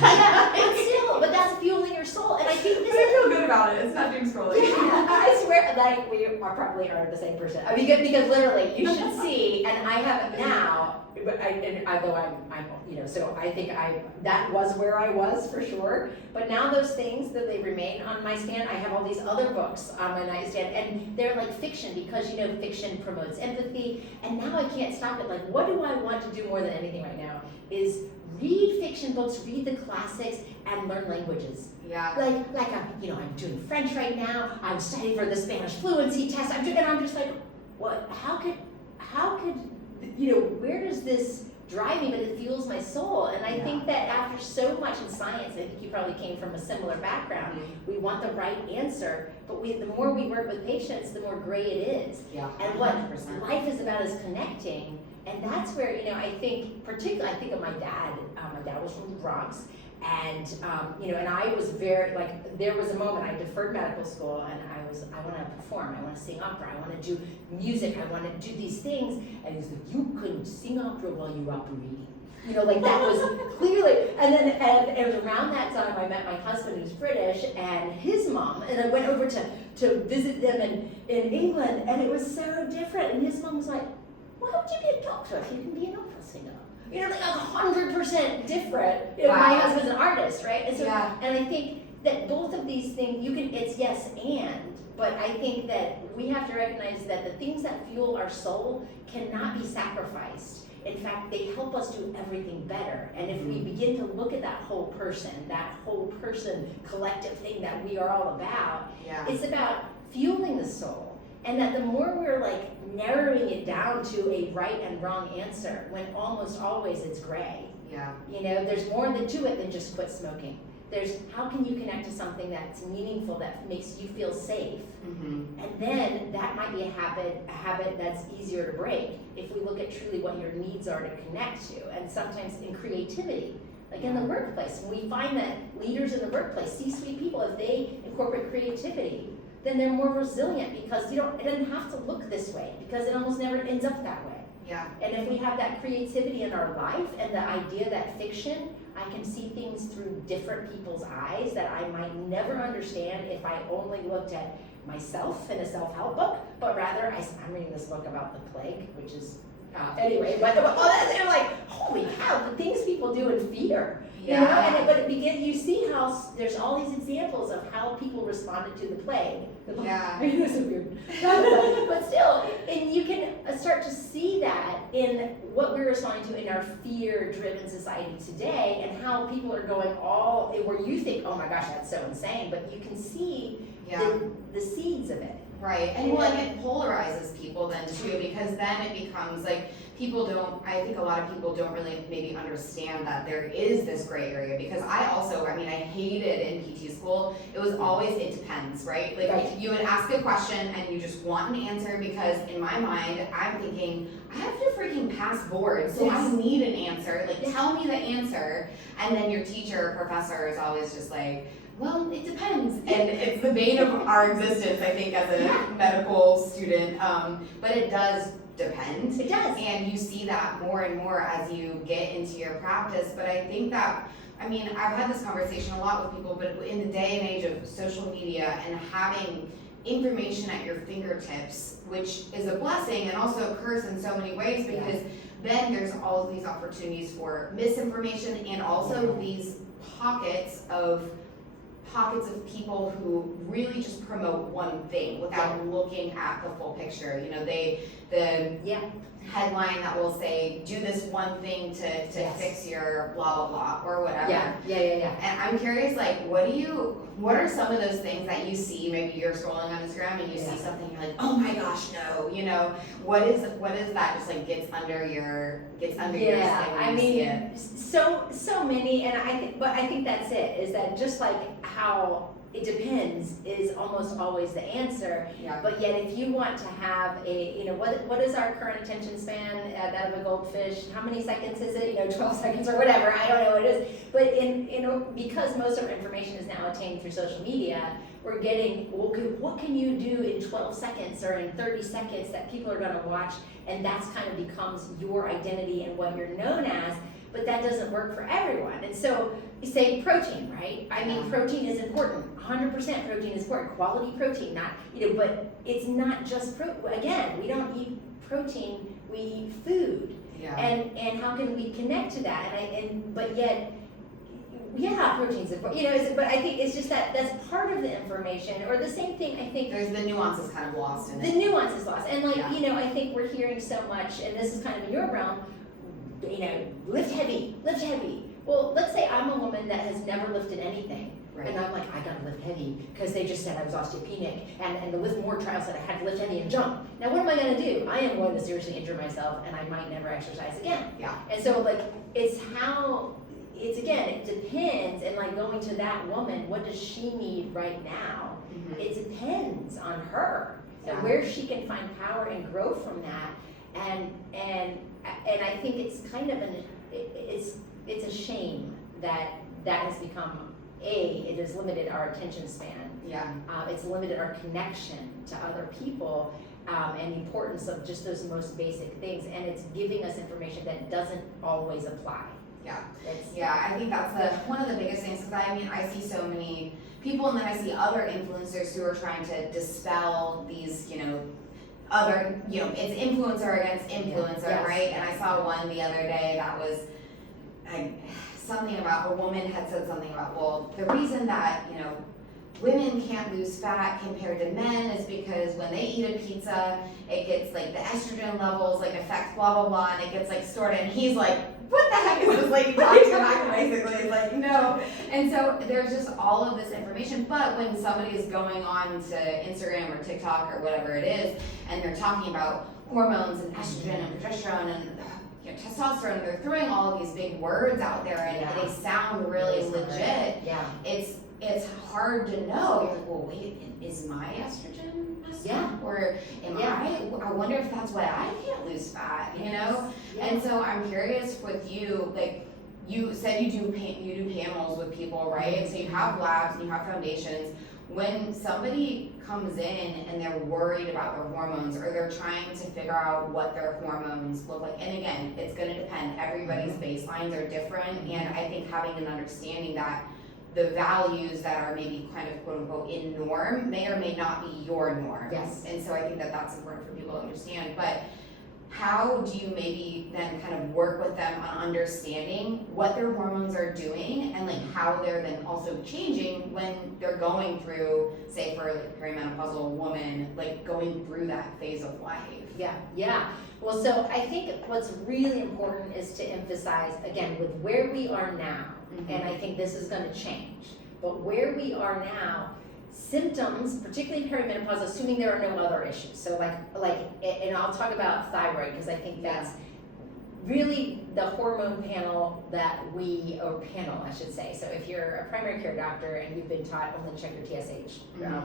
but that's fueling your soul, and I think this I feel good about it. It's not doom scrolling. Yeah, I swear, like, we are probably the same person. I mean, because literally, you should see, and I have now, but although I'm, you know, so I think that was where I was for sure. But now those things, though they remain on my stand, I have all these other books on my nightstand, and they're like fiction, because, you know, fiction promotes empathy, and now I can't stop it. Like, what do I want to do more than anything right now is read fiction books, read the classics, and learn languages. Yeah. Like I'm doing French right now. I'm studying for the Spanish fluency test. And I'm just like, what? How could, you know, where does this drive me? But it fuels my soul. And I think that after so much in science, I think you probably came from a similar background. Mm-hmm. We want the right answer, but the more we work with patients, the more gray it is. Yeah. And what life is about is connecting. And that's where, you know, I think I think of my dad. My dad was from the Bronx. And, you know, and I was very, like, there was a moment I deferred medical school, and I want to perform, I want to sing opera, I want to do music, I want to do these things. And he's like, you couldn't sing opera while you were opera reading. You know, like, that was clearly, and it was around that time I met my husband, who's British, and his mom, and I went over to visit them in England, and it was so different. And his mom was like, why would you be a doctor if you can be an opera singer? You know, like 100% different. You know, wow. My husband's an artist, right? And so, yeah. And I think that both of these things, it's yes and, but I think that we have to recognize that the things that fuel our soul cannot be sacrificed. In fact, they help us do everything better. And if we begin to look at that whole person collective thing that we are all about, it's about fueling the soul. And that the more we're like narrowing it down to a right and wrong answer, when almost always it's gray. Yeah. You know, there's more to it than just quit smoking. There's how can you connect to something that's meaningful, that makes you feel safe, and then that might be a habit that's easier to break if we look at truly what your needs are to connect to. And sometimes in creativity, like in the workplace, we find that leaders in the workplace, C-suite people, if they incorporate creativity, then they're more resilient, because it doesn't have to look this way, because it almost never ends up that way. Yeah. And if we have that creativity in our life, and the idea that fiction, I can see things through different people's eyes that I might never understand if I only looked at myself in a self-help book, but rather I'm reading this book about the plague, which is anyway, but they're like, holy cow, the things people do in fear. You know, but it begins. You see how there's all these examples of how people responded to the plague. Yeah. It was weird, but still, and you can start to see that in what we're responding to in our fear-driven society today, and how people are going all where you think, oh my gosh, that's so insane, but you can see the seeds of it. Right, and well, it polarizes people then too, because then it becomes like I think a lot of people don't really maybe understand that there is this gray area, because I hated in PT school, it was always, it depends, right? Like you would ask a question and you just want an answer, because in my mind, I'm thinking, I have to freaking pass board, so I need an answer, like tell me the answer, and then your teacher or professor is always just like, well, it depends. And it's the bane of our existence, I think, as a medical student. But it does depend. It does. And you see that more and more as you get into your practice. But I think that, I've had this conversation a lot with people, but in the day and age of social media and having information at your fingertips, which is a blessing and also a curse in so many ways, because then there's all of these opportunities for misinformation, and also these pockets of people who really just promote one thing without looking at the full picture. You know, the headline that will say, do this one thing to fix your blah blah blah or whatever. Yeah. And I'm curious, like, what are some of those things that you see? Maybe you're scrolling on Instagram and you see something, you're like, oh my gosh, no. You know, what is that just like gets under your skin when you see it? So many, and I think that's it, is that just like how it depends is almost always the answer. But yet if you want to have what is our current attention span, that of a goldfish? How many seconds is it? 12 seconds or whatever, I don't know what it is. But because most of our information is now attained through social media, we're getting, what can you do in 12 seconds or in 30 seconds that people are going to watch and that's kind of becomes your identity and what you're known as, but that doesn't work for everyone. And so you say protein, right? I mean, protein is important. 100% protein is important. Quality protein, not, but it's not just again, we don't eat protein, we eat food. Yeah. And how can we connect to that? But yet, yeah, protein's important. But I think it's just that's part of the information. Or the same thing, I think. There's the nuances kind of lost in it. The nuance is lost. And I think we're hearing so much, and this is kind of in your realm, lift heavy, lift heavy. Well, let's say I'm a woman that has never lifted anything. Right. And I'm like, I gotta lift heavy because they just said I was osteopenic, and the Lift More trial said I had to lift heavy and jump. Now, what am I gonna do? I am going to seriously injure myself, and I might never exercise again. Yeah. And so, it depends, and going to that woman, what does she need right now? Mm-hmm. It depends on her and where she can find power and grow from that. And I think it's kind of it's a shame that has become. It has limited our attention span. Yeah. It's limited our connection to other people, and the importance of just those most basic things. And it's giving us information that doesn't always apply. Yeah. I think that's one of the biggest things, because I see so many people, and then I see other influencers who are trying to dispel these, other, it's influencer against influencer, yes. right? And I saw one the other day that was something about, a woman had said something about, well, the reason that, women can't lose fat compared to men is because when they eat a pizza, it gets the estrogen levels affect blah blah blah, and it gets stored. And he's like, what the heck is this lady talking about? Basically, it's like, no. And so there's just all of this information. But when somebody is going on to Instagram or TikTok or whatever it is, and they're talking about hormones and estrogen and progesterone and testosterone, and they're throwing all of these big words out there, and they sound really legit. Yeah. It's hard to know. You're like, well, wait, is my estrogen messed up? Or I wonder if that's why I can't lose fat, Yes. And so I'm curious with you, you said you do panels with people, right? So you have labs and you have foundations. When somebody comes in and they're worried about their hormones, or they're trying to figure out what their hormones look like, and again, it's going to depend. Everybody's baselines are different, and I think having an understanding that the values that are maybe kind of quote unquote in norm may or may not be your norm. Yes. And so I think that that's important for people to understand. But how do you maybe then kind of work with them on understanding what their hormones are doing, and how they're then also changing when they're going through, say for a perimenopausal woman, going through that phase of life? Yeah. Well, so I think what's really important is to emphasize, again, with where we are now, and I think this is going to change, but where we are now, symptoms, particularly perimenopause, assuming there are no other issues. So and I'll talk about thyroid, because I think that's really the hormone panel panel, I should say. So if you're a primary care doctor and you've been taught only check your TSH,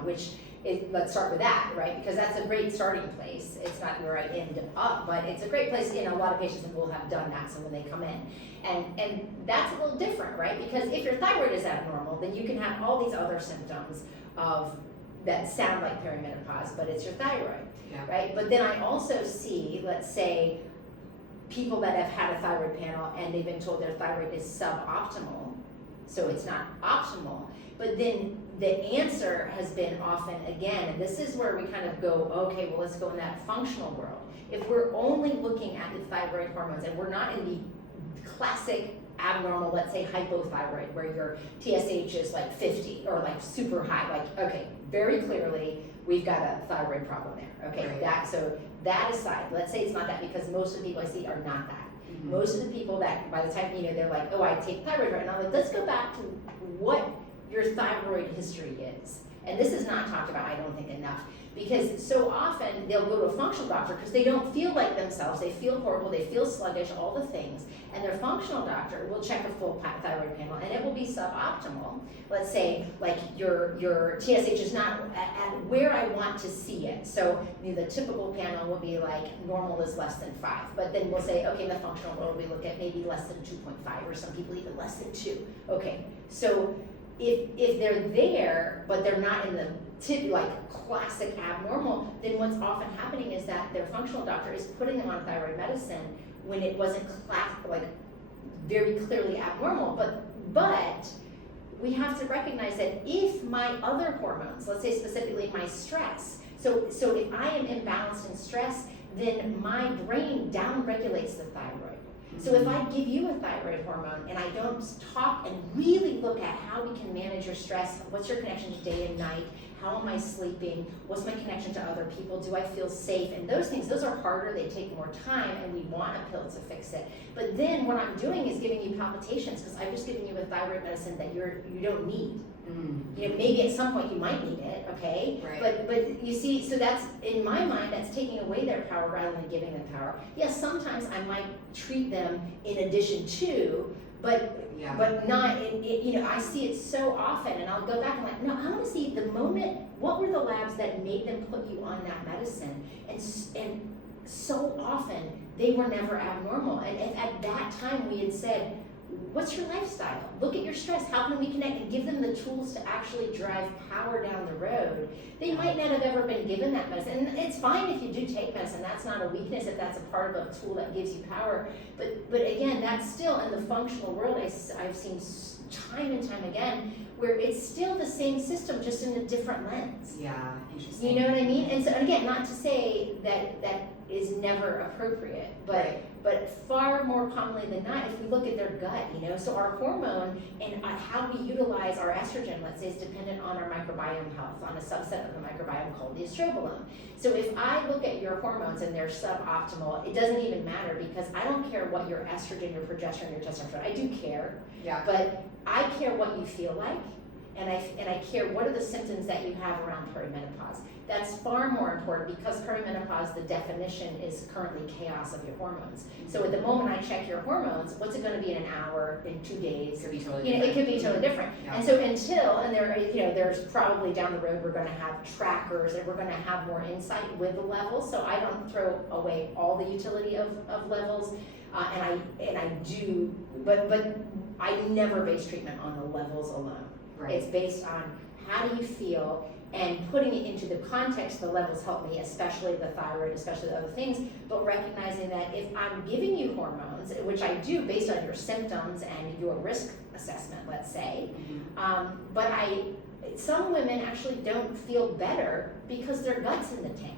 which is, let's start with that, right? Because that's a great starting place. It's not where I end up, but it's a great place. A lot of patients will have done that, so when they come in. And that's a little different, right? Because if your thyroid is abnormal, then you can have all these other symptoms that sound like perimenopause, but it's your thyroid, right? But then I also see, let's say, people that have had a thyroid panel and they've been told their thyroid is suboptimal, so it's not optimal, but then the answer has been often, again, and this is where we kind of go, okay, well, let's go in that functional world. If we're only looking at the thyroid hormones, and we're not in the classic abnormal, let's say hypothyroid, where your TSH is 50 or super high, okay, very clearly we've got a thyroid problem there. Okay, right. So that aside, let's say it's not that, because most of the people I see are not that. Mm-hmm. Most of the people that by the time they're like, oh, I take thyroid right now, let's go back to what your thyroid history is. And this is not talked about, I don't think, enough. Because so often they'll go to a functional doctor because they don't feel like themselves, they feel horrible, they feel sluggish, all the things. And their functional doctor will check a full thyroid panel and it will be suboptimal. Let's say your TSH is not at where I want to see it. So the typical panel will be normal is less than 5. But then we'll say, okay, in the functional world we look at maybe less than 2.5, or some people even less than 2. Okay, so if they're there, but they're not in the like classic abnormal, then what's often happening is that their functional doctor is putting them on thyroid medicine when it wasn't like very clearly abnormal. But we have to recognize that if my other hormones, let's say specifically my stress, so if I am imbalanced in stress, then my brain downregulates the thyroid. So if I give you a thyroid hormone and I don't talk and really look at how we can manage your stress, what's your connection to day and night, how am I sleeping, what's my connection to other people, do I feel safe, and those things, those are harder, they take more time, and we want a pill to fix it. But then what I'm doing is giving you palpitations because I've just given you a thyroid medicine that you don't need. You know, maybe at some point you might need it, okay? Right. But you see, so that's, in my mind, that's taking away their power rather than giving them power. Yes, sometimes I might treat them in addition to, but not, you know, I see it so often, and I'll go back and like, no, I want to see the moment, what were the labs that made them put you on that medicine? And so often, they were never abnormal. And if at that time we had said, what's your lifestyle? Look at your stress. How can we connect and give them the tools to actually drive power down the road? They might not have ever been given that medicine. And it's fine if you do take medicine. That's not a weakness if that's a part of a tool that gives you power. But again, that's still in the functional world. I've seen time and time again where it's still the same system, just in a different lens. Yeah, interesting. You know what I mean? And so, and again, not to say that that is never appropriate, but far more commonly than not, if we look at their gut, you know, so our hormone and how we utilize our estrogen, let's say, is dependent on our microbiome health, on a subset of the microbiome called the estrobolome. So if I look at your hormones and they're suboptimal, it doesn't even matter because I don't care what your estrogen, your progesterone, your testosterone, I do care, but I care what you feel like, and I care what are the symptoms that you have around perimenopause. That's far more important because perimenopause, the definition is currently chaos of your hormones. So at the moment I check your hormones, what's it going to be in an hour, in 2 days? It could be totally different. It could be totally different. And so there's probably down the road we're going to have trackers and we're going to have more insight with the levels. So I don't throw away all the utility of levels, and I do, but I never base treatment on the levels alone. Right. It's based on how do you feel, and putting it into the context. The levels help me, especially the thyroid, especially the other things, but recognizing that if I'm giving you hormones, which I do based on your symptoms and your risk assessment, let's say, but some women actually don't feel better because their gut's in the tank.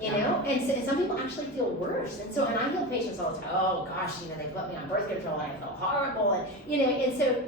You know, and some people actually feel worse, and I heal patients all the time. Oh gosh, you know, they put me on birth control and I feel horrible, and you know, and so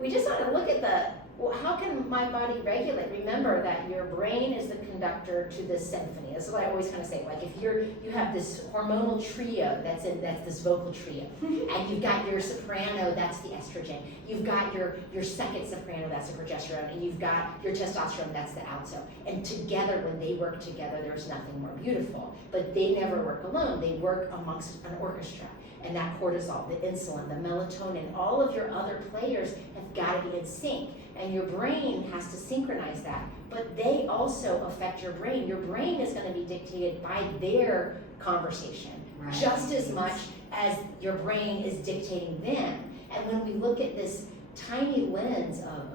we just want to look at how can my body regulate? Remember that your brain is the conductor to this symphony. This is what I always kind of say. Like if you have this hormonal trio that's this vocal trio, and you've got your soprano, that's the estrogen. You've got your second soprano, that's the progesterone, and you've got your testosterone, that's the alto. And together, when they work together, there's nothing more beautiful. But they never work alone. They work amongst an orchestra. And that cortisol, the insulin, the melatonin, all of your other players have got to be in sync. And your brain has to synchronize that. But they also affect your brain. Your brain is going to be dictated by their conversation, just as much as your brain is dictating them. And when we look at this tiny lens of,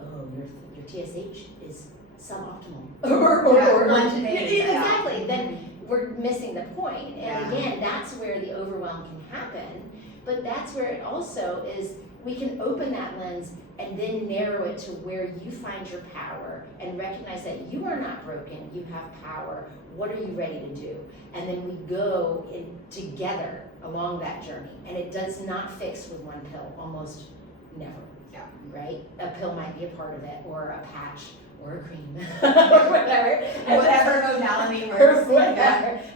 your TSH is suboptimal, exactly, then we're missing the point. And again, that's where the overwhelm can happen. But that's where it also is, we can open that lens and then narrow it to where you find your power and recognize that you are not broken, you have power. What are you ready to do? And then we go in together along that journey. And it does not fix with one pill, almost never. Right? A pill might be a part of it, or a patch, or a cream, or whatever. Whatever modality works.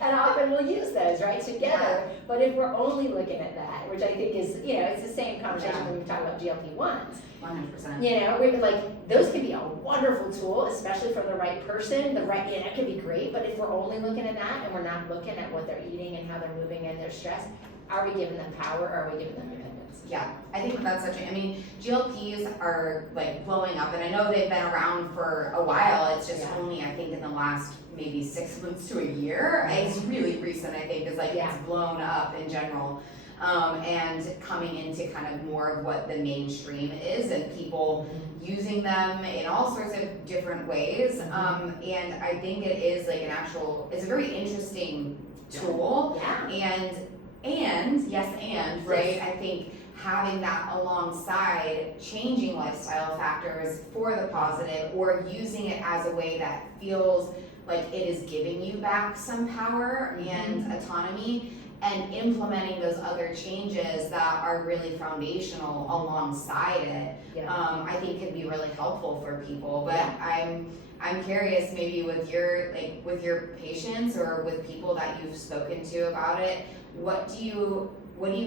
And often we'll use those, right, together. But if we're only looking at that, which I think is, it's the same conversation when we talk about GLP-1s. 100%. We're like, those can be a wonderful tool, especially for the right person. It can be great, but if we're only looking at that and we're not looking at what they're eating and how they're moving and their stress, are we giving them power, or are we giving them dependence? Yeah, I think that's GLPs are like blowing up, and I know they've been around for a while. It's just only, I think, in the last maybe 6 months to a year. It's really recent, I think, it's blown up in general. and coming into kind of more of what the mainstream is, and people using them in all sorts of different ways. And I think it is like it's a very interesting tool. And yes, right? I think having that alongside changing lifestyle factors for the positive, or using it as a way that feels like it is giving you back some power and autonomy, and implementing those other changes that are really foundational alongside it, I think could be really helpful for people. But I'm curious, maybe with your patients or with people that you've spoken to about it, what do you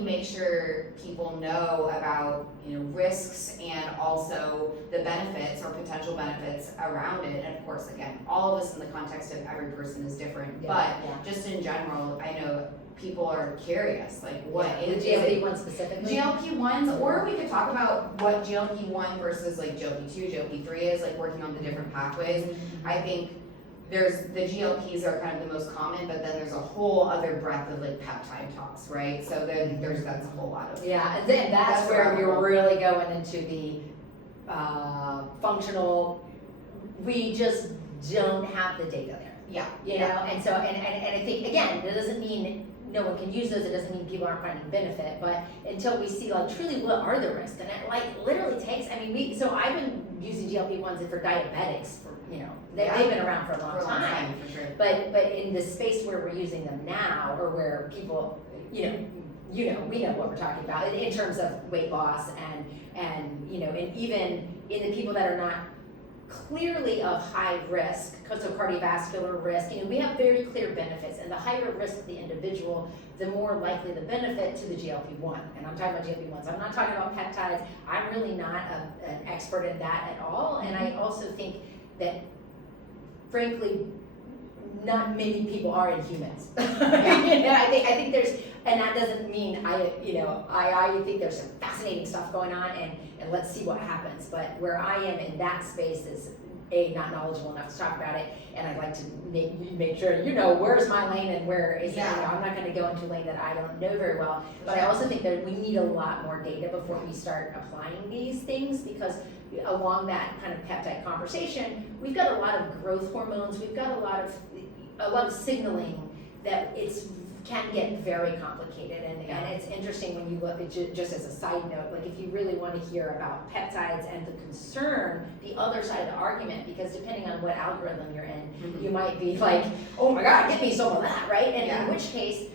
make sure people know about, risks and also the benefits or potential benefits around it? And of course, again, all of this in the context of every person is different, but just in general, I know people are curious, like what is GLP-1 specifically? GLP-1s, or we could talk about what GLP-1 versus like GLP-2, GLP-3 is, like working on the different pathways. I think there's the GLPs are kind of the most common, but then there's a whole other breadth of like peptide talks, right? So then that's a whole lot of and then that's where you're really going into the functional. We just don't have the data there. And so and I think again, that doesn't mean no one can use those. It doesn't mean people aren't finding benefit, but until we see like truly what are the risks, and it like literally takes. I mean, so I've been using GLP-1s for diabetics for they've been around for a long time. For sure. But in the space where we're using them now, or where people we know what we're talking about in terms of weight loss and and even in the people that are not clearly of high risk, so cardiovascular risk, we have very clear benefits, and the higher risk the individual, the more likely the benefit to the GLP-1. And I'm talking about GLP-1s. I'm not talking about peptides. I'm really not an expert in that at all. And I also think that, frankly, not many people are in humans. I think there's, and that doesn't mean I think there's some fascinating stuff going on, and let's see what happens. But where I am in that space is not knowledgeable enough to talk about it, and I'd like to make sure where's my lane and where is I'm not going to go into a lane that I don't know very well. But I also think that we need a lot more data before we start applying these things, because along that kind of peptide conversation, we've got a lot of growth hormones, we've got a lot of signaling that can get very complicated, and it's interesting when you look at just as a side note, like if you really want to hear about peptides and the concern, the other side of the argument, because depending on what algorithm you're in, you might be like, oh my God, give me some of that, right? And in which case,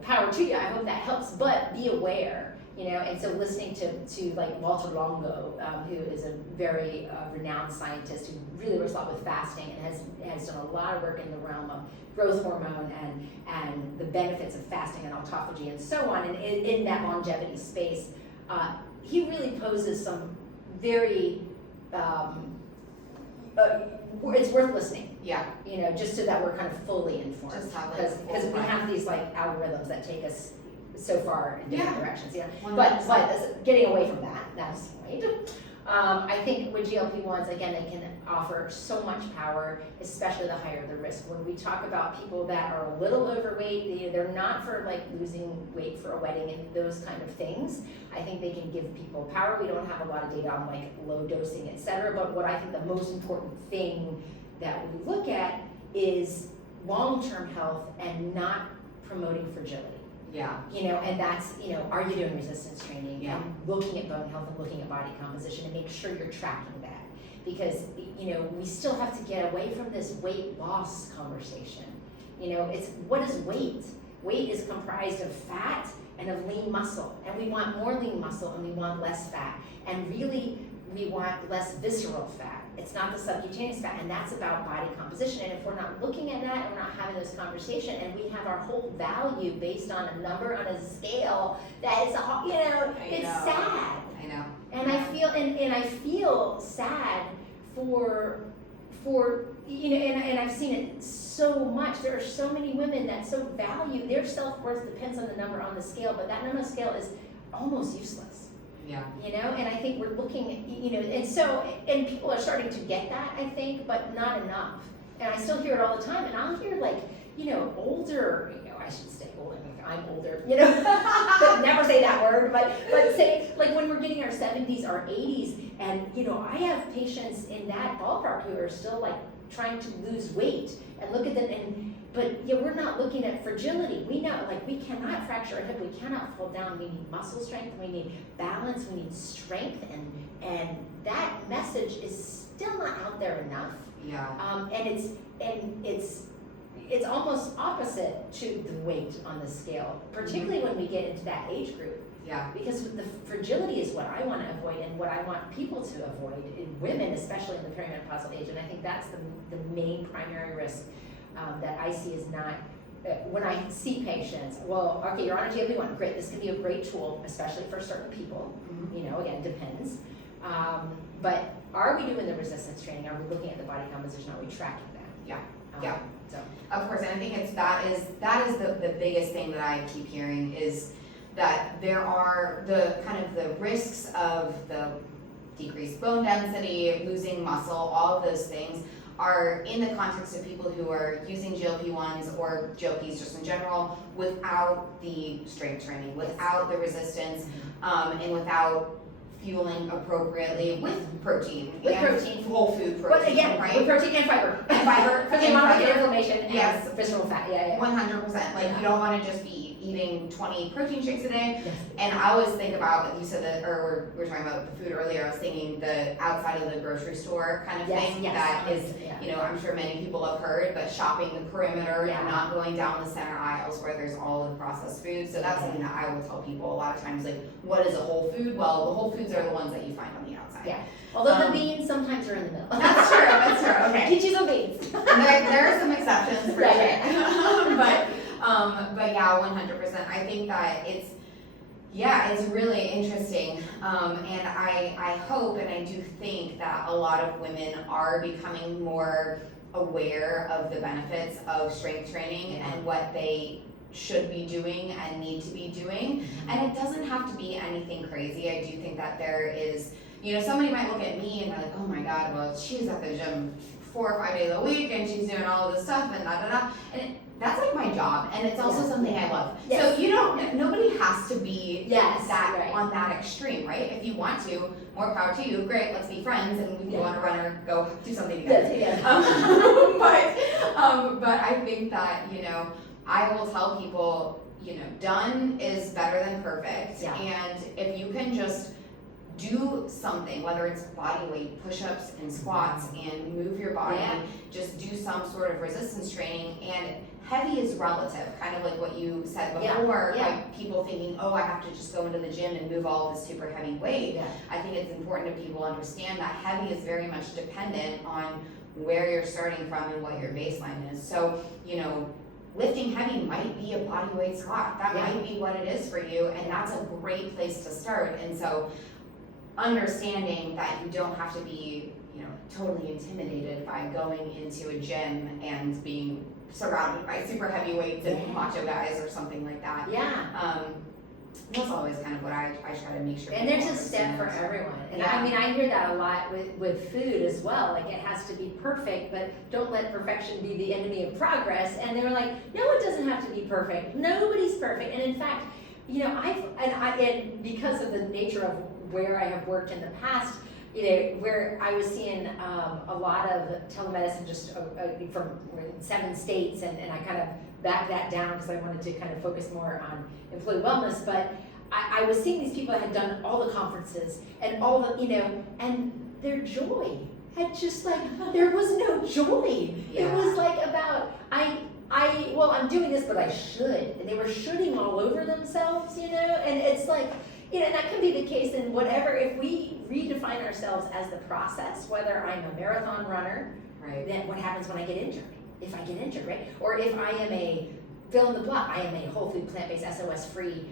power to you, I hope that helps, but be aware. And so listening to like Walter Longo, who is a very renowned scientist who really works a lot with fasting and has done a lot of work in the realm of growth hormone and the benefits of fasting and autophagy and so on, and in that longevity space, he really poses some very, it's worth listening. Just so that we're kind of fully informed. Because we have these like algorithms that take us so far in different directions, but getting away from that's the point. I think with GLP-1s, again, they can offer so much power, especially the higher the risk. When we talk about people that are a little overweight, they're not for like losing weight for a wedding and those kind of things. I think they can give people power. We don't have a lot of data on like low dosing, etc. But what I think the most important thing that we look at is long-term health and not promoting fragility. And that's, are you doing resistance training? And looking at bone health and looking at body composition, and make sure you're tracking that. Because, we still have to get away from this weight loss conversation. It's, what is weight? Weight is comprised of fat and of lean muscle. And we want more lean muscle and we want less fat. And really, we want less visceral fat. It's not the subcutaneous fat, and that's about body composition. And if we're not looking at that and we're not having this conversation, and we have our whole value based on a number on a scale that is, it's sad. I know. And I feel sad for and I've seen it so much. There are so many women that so value their self-worth depends on the number on the scale, but that number on the scale is almost useless. And I think we're looking at, and people are starting to get that, I think, but not enough. And I still hear it all the time, and I'll hear like, older, I should say older, I'm older, you know, never say that word, but say, like when we're getting our 70s, our 80s, and you know, I have patients in that ballpark who are still like trying to lose weight, and look at them, but yeah, we're not looking at fragility. We know, like, we cannot fracture a hip, we cannot fall down. We need muscle strength, we need balance, we need strength, and that message is still not out there enough. Yeah. And it's almost opposite to the weight on the scale, particularly when we get into that age group. Yeah. Because the fragility is what I want to avoid, and what I want people to avoid, in women, especially in the perimenopausal age. And I think that's the main primary risk that I see is not, when I see patients, well, okay, you're on a GLP-1, great, this can be a great tool, especially for certain people, you know, again, depends. But are we doing the resistance training? Are we looking at the body composition? Are we tracking that? Yeah. Yeah. So. Of course, and I think that is the biggest thing that I keep hearing is that there are the kind of the risks of the decreased bone density, losing muscle, all of those things are in the context of people who are using GLP-1s or GLPs just in general without the strength training, without the resistance, and without fueling appropriately with protein. Whole food protein. But again, right? with protein and fiber. And fiber. For the amount of inflammation Yes. and visceral fat. Yeah. 100%. Like, you don't want to just be eating 20 protein shakes a day. Yes. And I always think about, you said that, or we were talking about the food earlier, I was thinking the outside of the grocery store kind of thing. That is, you know, I'm sure many people have heard, but shopping the perimeter and not going down the center aisles where there's all of the processed food. So that's something that I will tell people a lot of times, like, what is a whole food? Well, the whole foods are the ones that you find on the outside. Yeah. Although the beans sometimes are in the middle. That's true, that's true, okay. Teach you some beans. There are some exceptions for Right. sure. But yeah, 100%. I think that it's really interesting. And I hope and I do think that a lot of women are becoming more aware of the benefits of strength training and what they should be doing and need to be doing. And it doesn't have to be anything crazy. I do think that there is, you know, somebody might look at me and they're like, oh my God, well, she's at the gym 4 or 5 days a week and she's doing all of this stuff and da da da. And that's like my job, and it's also something I love. Yes. So nobody has to be on that extreme, right? If you want to, more power to you. Great, let's be friends, and we can go on a run or go do something together. Yes. But I think that, you know, I will tell people, you know, done is better than perfect, and if you can just do something, whether it's body weight, push-ups and squats, and move your body, just do some sort of resistance training. And heavy is relative, kind of like what you said before, like people thinking, oh, I have to just go into the gym and move all of this super heavy weight. I think it's important that people understand that heavy is very much dependent on where you're starting from and what your baseline is. So, you know, lifting heavy might be a body weight squat. That might be what it is for you, and that's a great place to start. And so understanding that you don't have to be, you know, totally intimidated by going into a gym and being surrounded by super heavy weights and macho guys or something like that. That's always kind of what I try to make sure. And there's a step for everyone. And I mean, I hear that a lot with food as well. Like, it has to be perfect, but don't let perfection be the enemy of progress. And they were like, no, it doesn't have to be perfect. Nobody's perfect. And in fact, you know, and because of the nature of where I have worked in the past, you know, where I was seeing a lot of telemedicine just from 7 states, and I kind of backed that down because I wanted to kind of focus more on employee wellness. But I was seeing these people that had done all the conferences and all the, you know, and their joy had just like, there was no joy. It was like about, I'm doing this, but I should. And they were shoulding all over themselves, you know, and it's like, you know, and that can be the case in whatever, if we redefine ourselves as the process, whether I'm a marathon runner, then what happens when I get injured? If I get injured, right? Or if I am a, fill in the block, I am a whole food, plant-based, SOS free,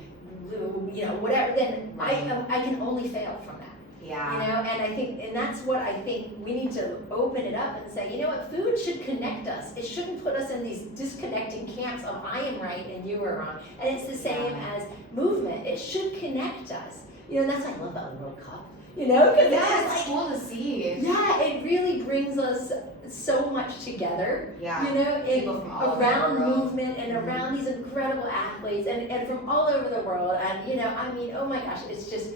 you know, whatever, then I can only fail from that. You know, and I think, and that's what I think we need to open it up and say, you know what, food should connect us. It shouldn't put us in these disconnecting camps of I am right and you are wrong. And it's the same as movement. It should connect us. You know, and that's why I love about the World Cup. you know? Because Yeah, it's it's cool to see. yeah, it really brings us so much together. Yeah. You know, People from all over around the world. movement and around these incredible athletes and from all over the world. And you know, I mean, oh my gosh, it's just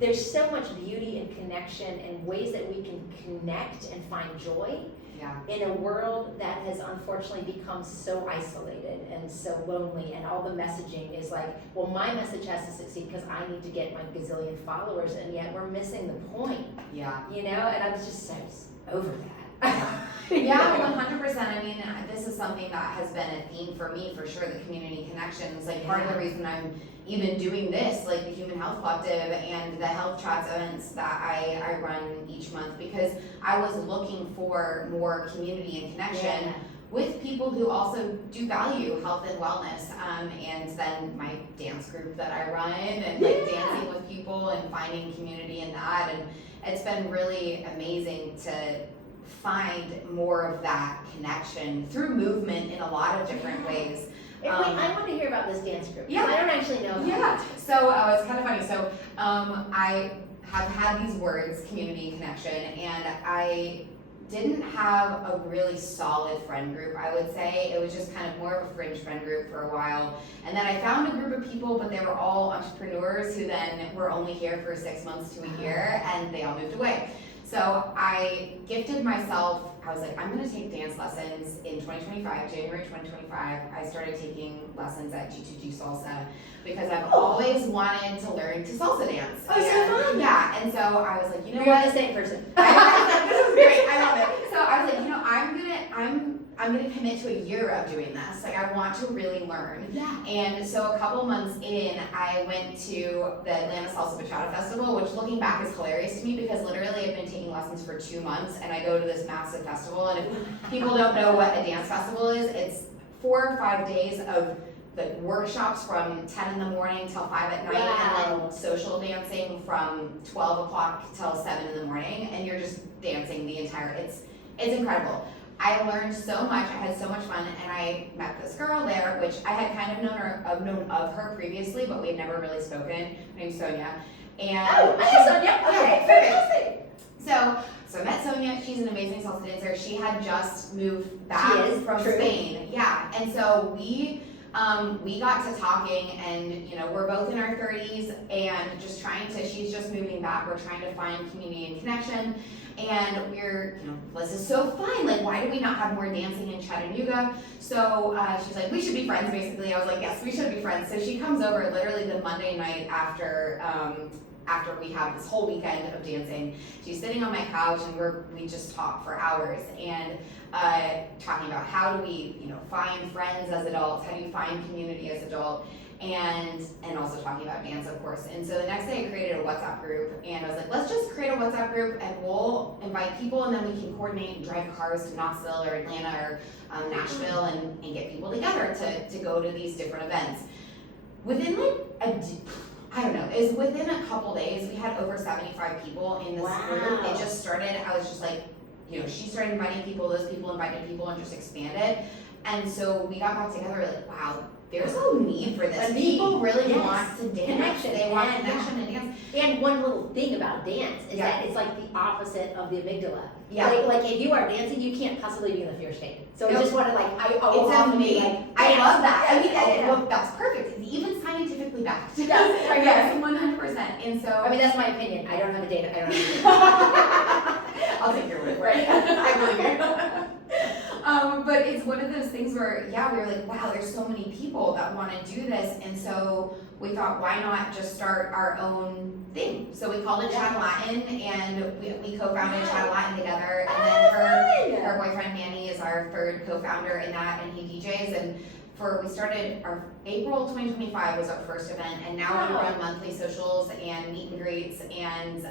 there's so much beauty and connection and ways that we can connect and find joy Yeah. in a world that has unfortunately become so isolated and so lonely, and all the messaging is like, well, my message has to succeed because I need to get my gazillion followers, and yet we're missing the point, Yeah. you know? And I'm just so over that. Yeah, 100%. I mean, this is something that has been a theme for me, for sure, the community connections. Like, part of the reason I'm even doing this, like the Human Health Collective and the Health Chats events that I run each month, because I was looking for more community and connection with people who also do value health and wellness. And then my dance group that I run, and like dancing with people and finding community in that. And it's been really amazing to find more of that connection through movement in a lot of different ways. Wait, I want to hear about this dance group. Yeah. I don't actually know. Yeah. So it's kind of funny. So I have had these words, community, connection, and I didn't have a really solid friend group, I would say. It was just kind of more of a fringe friend group for a while. And then I found a group of people, but they were all entrepreneurs who then were only here for 6 months to a year, and they all moved away. So I gifted myself, I was like, I'm gonna take dance lessons in 2025, January 2025. I started taking lessons at G2G Salsa because I've always wanted to learn to salsa dance. Oh, so fun. Yeah, and so I was like, you know You're what? the same person. This is great, I love it. So I was like, you know, I'm gonna commit to a year of doing this. Like, I want to really learn. Yeah. And so a couple months in, I went to the Atlanta Salsa Bachata Festival, which looking back is hilarious to me because literally I've been taking lessons for 2 months, and I go to this massive festival. And if people don't know what a dance festival is, it's 4 or 5 days of like workshops from 10 in the morning till 5 at night, and then social dancing from 12 o'clock till 7 in the morning, and you're just dancing the entire, it's incredible. I learned so much, I had so much fun, and I met this girl there, which I had kind of known of her previously, but we had never really spoken. Her name's Sonia. And I know Sonia. Okay, fantastic. So I met Sonia. She's an amazing salsa dancer. She had just moved back from Spain. Yeah, and so we got to talking, and you know, we're both in our 30s and just trying to, she's just moving back, we're trying to find community and connection, and we're, you know, this is so fun, like why do we not have more dancing in Chattanooga? So she's like, we should be friends, basically. I was like, yes, we should be friends. So she comes over literally the Monday night after we have this whole weekend of dancing. She's sitting on my couch, and we just talk for hours, and talking about how do we, you know, find friends as adults, how do you find community as adult, and also talking about dance, of course. And so the next day I created a WhatsApp group, and I was like, let's just create a WhatsApp group, and we'll invite people, and then we can coordinate and drive cars to Knoxville or Atlanta or Nashville and get people together to go to these different events. Within like I don't know, it was within a couple days, we had over 75 people in this group. It just started, I was just like, you know, she started inviting people, those people invited people, and just expanded. And so we got back together, like, wow, there's a need for this. People really want to dance. They want connection and dance. And one little thing about dance is that it's like the opposite of the amygdala. Yeah. Like if you are dancing, you can't possibly be in the fear state. So I just want to it's amazing. Like, I love that. I mean, well, that's perfect. It's even scientifically backed. Yes, 100%. And so, I mean, that's my opinion. I don't have the data. I don't have the data. I'll take your word for it. I believe you. But it's one of those things where, yeah, we were like, wow, there's so many people that want to do this. And so we thought, why not just start our own thing? So we called it Chat Latin, and we co-founded Chat Latin together. And then her boyfriend Manny is our third co-founder in that, and he DJs. And we started our April 2025 was our first event, and now we run monthly socials and meet and greets, and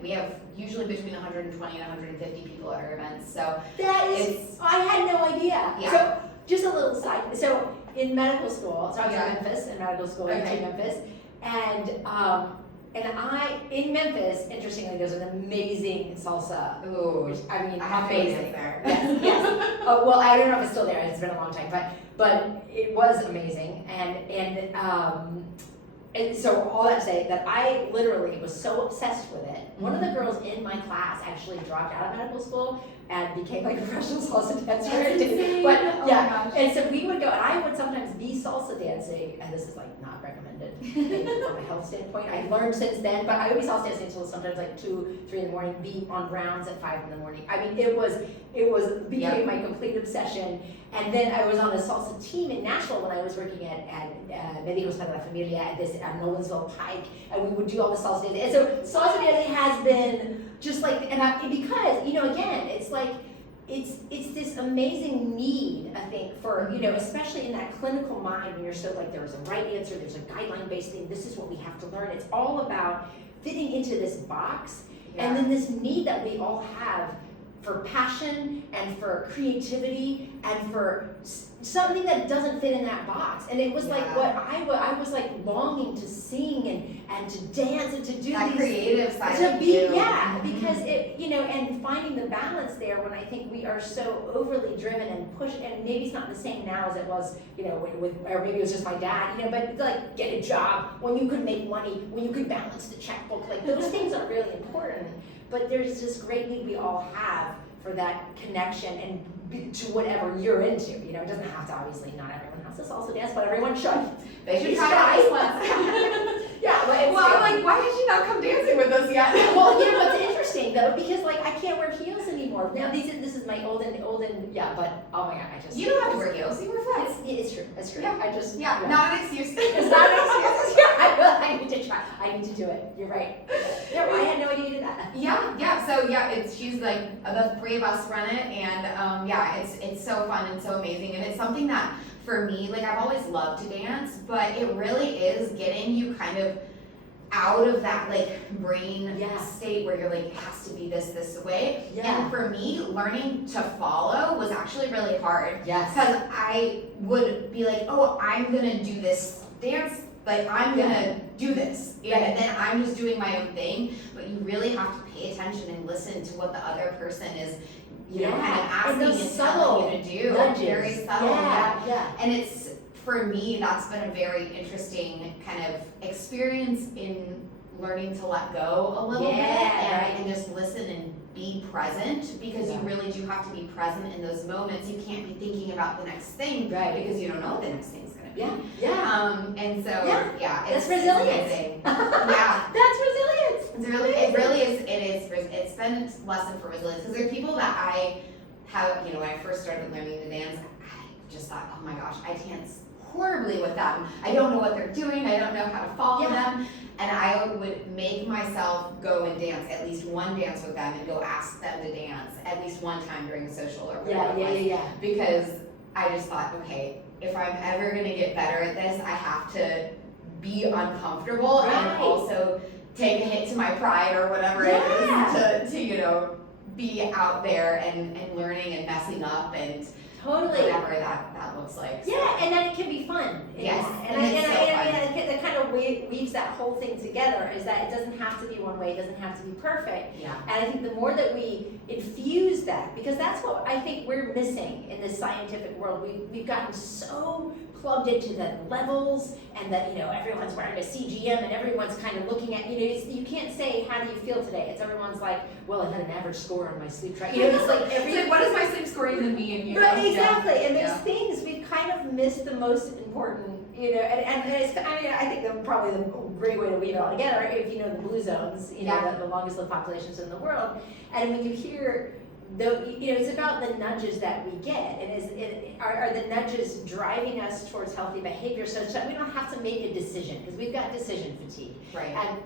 we have usually between 120 and 150 people at our events. So that is, I had no idea. Yeah. So just a little side. So in medical school, so I was in Memphis, in medical school in Memphis, and in Memphis, interestingly, there's an amazing salsa. Ooh, which, I mean, I have amazing. there. Yes. Oh, well, I don't know if it's still there. It's been a long time, but it was amazing. And And so all that to say that I literally was so obsessed with it. One of the girls in my class actually dropped out of medical school and became like a professional salsa dancer. That's insane. But Oh my yeah, gosh. and so we would go, and I would sometimes be salsa dancing, and this is like not recommended from a health standpoint. I learned since then, but I would be salsa dancing until sometimes like 2, 3 in the morning, be on rounds at 5 in the morning. I mean, it became my complete obsession. And then I was on a salsa team in Nashville when I was working at Médicos para la Familia at this at Nolensville Pike, and we would do all the salsa dancing. And so salsa dancing has been just like, because again, it's like it's this amazing need, I think, for especially in that clinical mind when you're so like there's a right answer, there's a guideline-based thing. This is what we have to learn. It's all about fitting into this box, and then this need that we all have for passion and for creativity and for something that doesn't fit in that box. And it was like what I was like longing to sing and to dance and to do that these creative side to of be you. Because it and finding the balance there when I think we are so overly driven and pushed, and maybe it's not the same now as it was with or maybe it was just my dad, but it's like get a job when you could make money, when you could balance the checkbook, like those things are really important. But there's this great need we all have for that connection and to whatever you're into. It doesn't have to, obviously, not everyone has to salsa dance, but everyone should. They should try it once. Yeah, I'm like, why has she not come dancing with us yet? Well, what's interesting though, because like I can't wear heels anymore. Now this is my old and but oh my god, I just You don't have to wear heels. You wear flats. It's true. It's true. Yeah. I just Not an excuse. It's not an excuse. I need to try. I need to do it. You're right. Yeah, I had no idea you did that. Yeah. So she's like the 3 of us run it, and it's so fun and so amazing, and it's something that for me, like I've always loved to dance, but it really is getting you kind of out of that like brain state where you're like it has to be this way. Yeah. And for me, learning to follow was actually really hard. Yes. Because I would be like, oh, I'm gonna do this dance. Like I'm gonna do this, and then I'm just doing my own thing. But you really have to pay attention and listen to what the other person is, kind of asking and telling you to do. Nudges. Very subtle, yeah. And it's for me, that's been a very interesting kind of experience in learning to let go a little bit and just listen and be present, because you really do have to be present in those moments. You can't be thinking about the next thing because you don't know what the next thing's gonna be. And so that's resilience. It's That's resilience. It's been a lesson for resilience, because there are people that I have, when I first started learning to dance, I just thought, oh my gosh, I dance horribly with them. I don't know what they're doing. I don't know how to follow them. And I would make myself go and dance at least one dance with them and go ask them to dance at least one time during a social or whatever. Because I just thought, okay, if I'm ever gonna get better at this, I have to be uncomfortable and also take a hit to my pride or whatever it is to be out there and learning and messing up and whatever that looks like. So. Yeah, and then it can be fun. Yes, and that kind of weaves that whole thing together, is that it doesn't have to be one way, it doesn't have to be perfect. Yeah. And I think the more that we infuse that, because that's what I think we're missing in this scientific world. We've gotten so plugged into the levels, and that everyone's wearing a CGM and everyone's kind of looking at you can't say how do you feel today. It's everyone's like, well, I had an average score on my sleep track. It's like what does my sleep score even mean? Right, exactly. And those things we've kind of missed the most important. And it's, I think probably the great way to weave it all together, if you know the blue zones, the longest lived populations in the world, and when you hear. It's about the nudges that we get, and are the nudges driving us towards healthy behavior such that we don't have to make a decision, because we've got decision fatigue. Right. And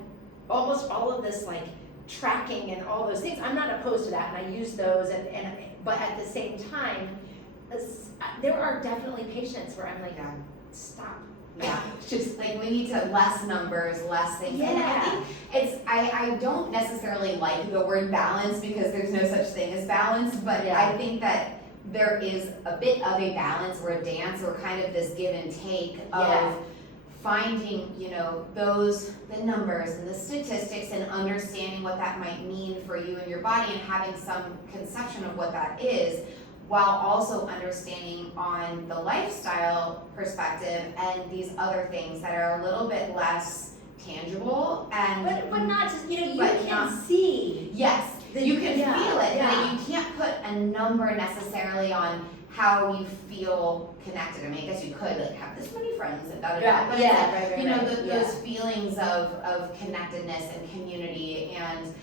almost all of this like tracking and all those things, I'm not opposed to that, and I use those, but at the same time, there are definitely patients where I'm like, stop. Yeah, just like we need to less numbers, less things. Yeah. And I think I don't necessarily like the word balance, because there's no such thing as balance, but I think that there is a bit of a balance or a dance or kind of this give and take of finding, the numbers and the statistics and understanding what that might mean for you and your body and having some conception of what that is, while also understanding on the lifestyle perspective and these other things that are a little bit less tangible and But not just, you But can not- see. yes, you can Yeah, feel it, yeah. but you can't put a number necessarily on how you feel connected. I mean, I guess you could like have this many friends and da da da, but it's like, right, you know, right, those feelings of connectedness and community and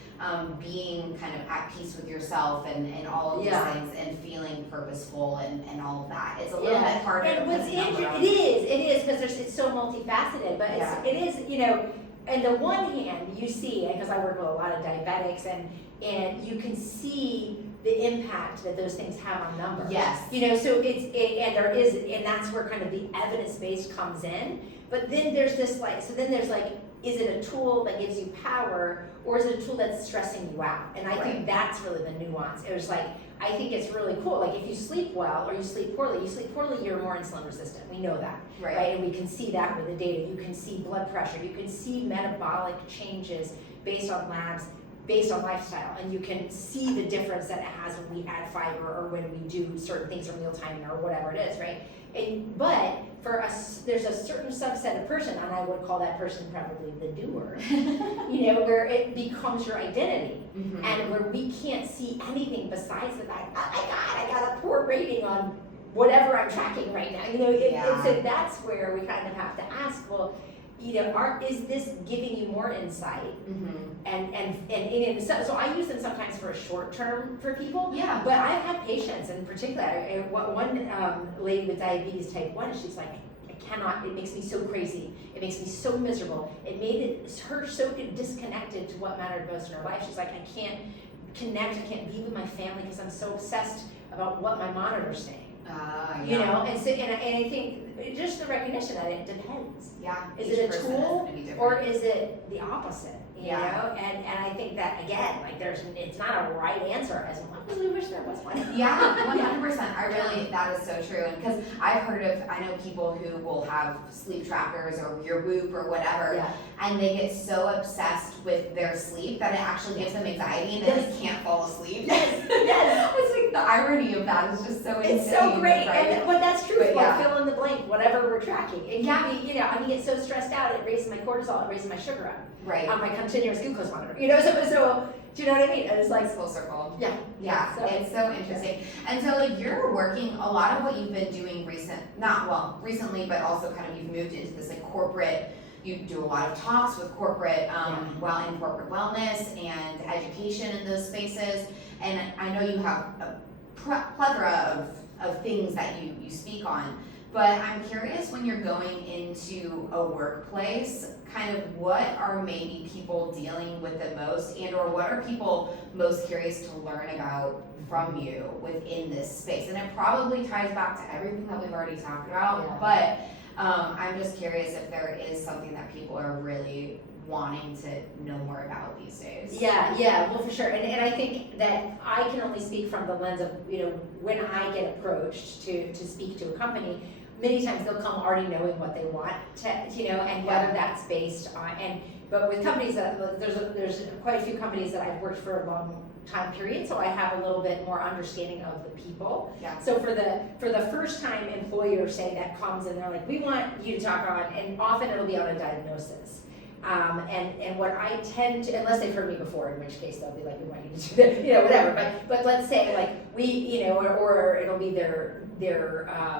being kind of at peace with yourself and all of these Yeah. things and feeling purposeful and all of that. It's a little Yeah. bit harder to And put what's a number interesting, on. it is, because it's so multifaceted, but Yeah. it is, on the one hand, you see, because I work with a lot of diabetics, and you can see the impact that those things have on numbers. Yes. So and that's where kind of the evidence-based comes in, but then there's this is it a tool that gives you power, or is it a tool that's stressing you out? And I think that's really the nuance. It was like, I think it's really cool, like if you sleep well or you sleep poorly, you're more insulin resistant, we know that. Right, and we can see that with the data. You can see blood pressure, you can see metabolic changes based on labs, based on lifestyle, and you can see the difference that it has when we add fiber or when we do certain things in real time or whatever it is, right? But for us, there's a certain subset of person, and I would call that person probably the doer, where it becomes your identity, Mhm. and where we can't see anything besides the fact, oh my God, I got a poor rating on whatever I'm tracking right now. And so that's where we kind of have to ask, well, is this giving you more insight? Mhm. So I use them sometimes for a short term for people. Yeah. But I've had patients, in particular, one lady with diabetes type 1, she's like, I cannot, it makes me so crazy. It makes me so miserable. It made her so disconnected to what mattered most in her life. She's like, I can't connect, I can't be with my family because I'm so obsessed about what my monitor's saying. Yeah. And I think just the recognition that it depends. Yeah. Is Each it a person is tool gonna be different. or is it the opposite? Yeah. And I think that again, like it's not a right answer as much as we wish there was one. Yeah, 100%. That is so true. And because I know people who will have sleep trackers or your Whoop or whatever, Yeah. and they get so obsessed with their sleep that it actually gives them anxiety and they just can't fall asleep. Yes. It's like the irony of that is just so insane. It's so great, right? but that's true. But It's yeah. like fill in the blank, whatever we're tracking. It can be, I get so stressed out, it raises my cortisol, it raises my sugar up Right. on my continuous glucose monitor. So do you know what I mean? And it's like, It's full circle. yeah. Yeah, So- it's so interesting. And so like you're working, a lot of what you've been doing recently, but also kind of you've moved into this like corporate, you do a lot of talks with corporate, in corporate wellness and education in those spaces. And I know you have a plethora of things that you speak on. But I'm curious, when you're going into a workplace, kind of what are maybe people dealing with the most, and or what are people most curious to learn about from you within this space? And it probably ties back to everything that we've already talked about, but I'm just curious if there is something that people are really wanting to know more about these days. Yeah, well, for sure. And I think that I can only speak from the lens of, when I get approached to speak to a company, many times they'll come already knowing what they want to, and whether that's based on, but with companies that, there's quite a few companies that I've worked for a long time period, so I have a little bit more understanding of the people. Yeah. So for the first time employer, say, that comes and they're like, we want you to talk on, and often it'll be on a diagnosis. And what I tend to, unless they've heard me before, in which case they'll be like, we want you to do that, whatever. But let's say like we, or it'll be their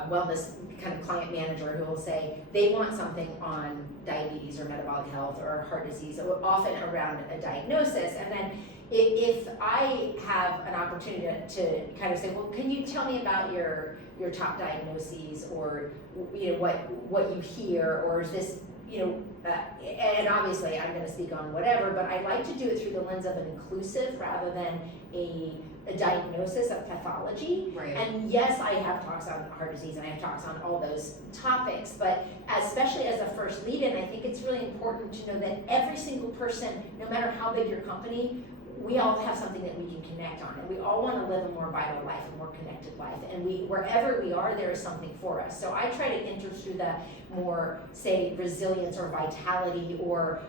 wellness kind of client manager who will say they want something on diabetes or metabolic health or heart disease, often around a diagnosis. And then if I have an opportunity to kind of say, well, can you tell me about your top diagnoses, or what you hear, or is this, and obviously I'm going to speak on whatever, but I like to do it through the lens of an inclusive rather than a diagnosis of pathology. Right. And yes, I have talks on heart disease and I have talks on all those topics, but especially as a first lead-in, I think it's really important to know that every single person, no matter how big your company, we all have something that we can connect on, and we all want to live a more vital life, a more connected life, and wherever we are, there is something for us. So I try to enter through the more, say, resilience or vitality, or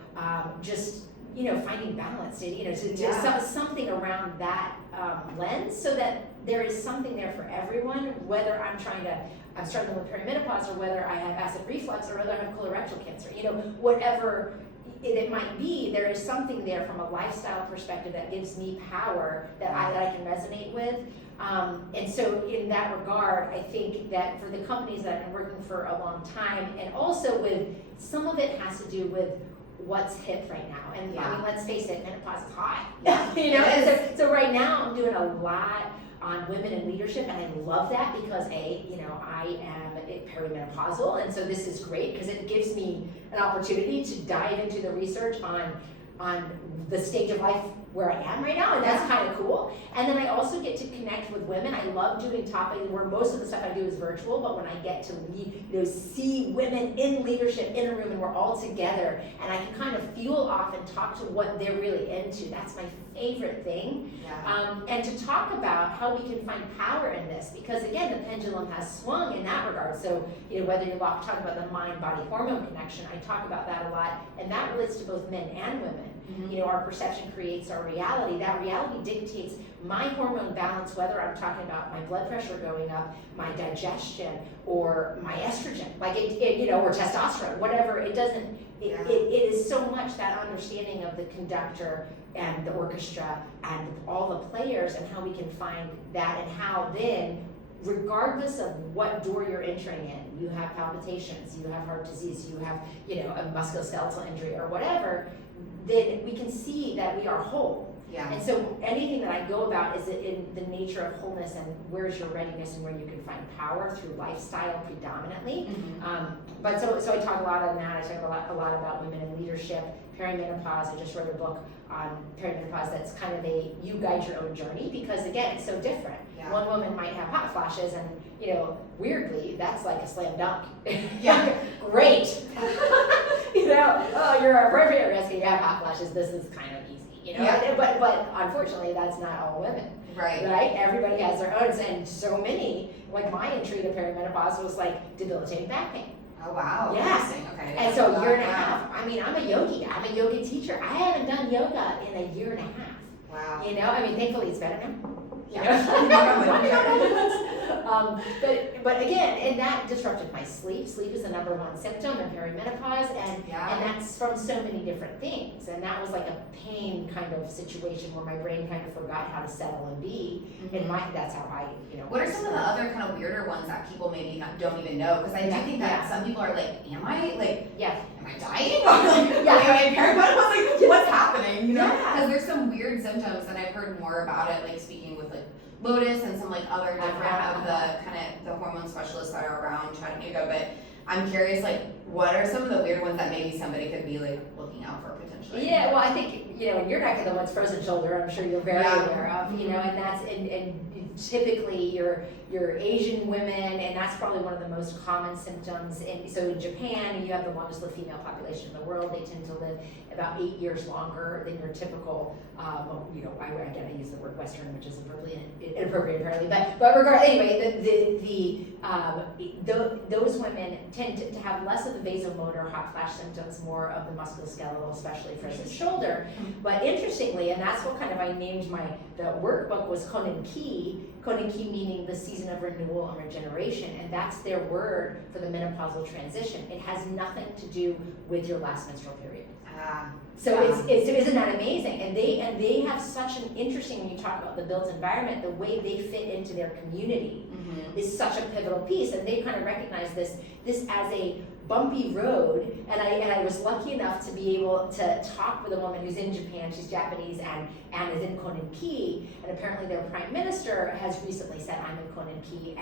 just finding balance, something around that lens, so that there is something there for everyone, whether I'm struggling with perimenopause, or whether I have acid reflux, or whether I have colorectal cancer, whatever it might be, there is something there from a lifestyle perspective that gives me power that I can resonate with. And so in that regard, I think that for the companies that I've been working for a long time, and also with some of it has to do with what's hip right now. And I mean, let's face it, menopause is hot. And so right now I'm doing a lot on women in leadership, and I love that because I am perimenopausal, and so this is great because it gives me an opportunity to dive into the research on the stage of life where I am right now, and that's kind of cool. And then I also get to connect with women. I love doing topics where most of the stuff I do is virtual, but when I get to see women in leadership in a room and we're all together, and I can kind of feel off and talk to what they're really into, that's my favorite thing. And to talk about how we can find power in this, because again, the pendulum has swung in that regard. So whether you're talking about the mind-body hormone connection, I talk about that a lot, and that relates to both men and women. Our perception creates our reality. That reality dictates my hormone balance, whether I'm talking about my blood pressure going up, my digestion, or my estrogen, or testosterone, whatever. It doesn't. It is so much that understanding of the conductor and the orchestra and all the players, and how we can find that, and how then, regardless of what door you're entering in, you have palpitations, you have heart disease, you have a musculoskeletal injury or whatever, then we can see that we are whole. And so anything that I go about is in the nature of wholeness, and where's your readiness, and where you can find power through lifestyle predominantly. But so I talk a lot on that. I talk a lot about women in leadership, perimenopause. I just wrote a book on perimenopause that's kind of you guide your own journey, because again, it's so different. One woman might have hot flashes, and weirdly, that's like a slam dunk. Great. Oh, you're appropriate risk and you have hot flashes, this is kind of easy, but unfortunately that's not all women. Right? Everybody has their own, and so many, like my entry to perimenopause was like debilitating back pain. Oh wow. Okay. And so a year and a half. I mean, I'm a yoga teacher. I haven't done yoga in a year and a half. Wow. I mean, thankfully it's better now. But again, and that disrupted my sleep. Sleep is the number one symptom in perimenopause, and that's from so many different things. And that was like a pain kind of situation where my brain kind of forgot how to settle and be. And that's how I, What are some of the other kind of weirder ones that people maybe don't even know? Because I do think that some people are like, am I dying? Am I in perimenopause? Like, what's happening? Because there's some weird symptoms, and I've heard more about it, like speaking with Lotus and some other different of the kind of the hormone specialists that are around Chattanooga. But I'm curious, what are some of the weird ones that maybe somebody could be looking out for potentially? Well, I think in your neck of the woods, frozen shoulder, I'm sure you're very aware of. And that's and typically your Asian women, and that's probably one of the most common symptoms. And so in Japan, you have the longest lived female population in the world. They tend to live about 8 years longer than your typical, again, I use the word Western, which is inappropriate apparently, but regardless, anyway, those women tend to have less of the vasomotor hot flash symptoms, more of the musculoskeletal, especially frozen shoulder. But interestingly, and that's what kind of I named the workbook was Konenki meaning the season of renewal and regeneration, and that's their word for the menopausal transition. It has nothing to do with your last menstrual period. So isn't that amazing? And they have such an interesting, when you talk about the built environment, the way they fit into their community is such a pivotal piece, and they kind of recognize this as a bumpy road. And I was lucky enough to be able to talk with a woman who's in Japan. She's Japanese and is in Konenki, and apparently their prime minister has recently said, I'm in Konenki,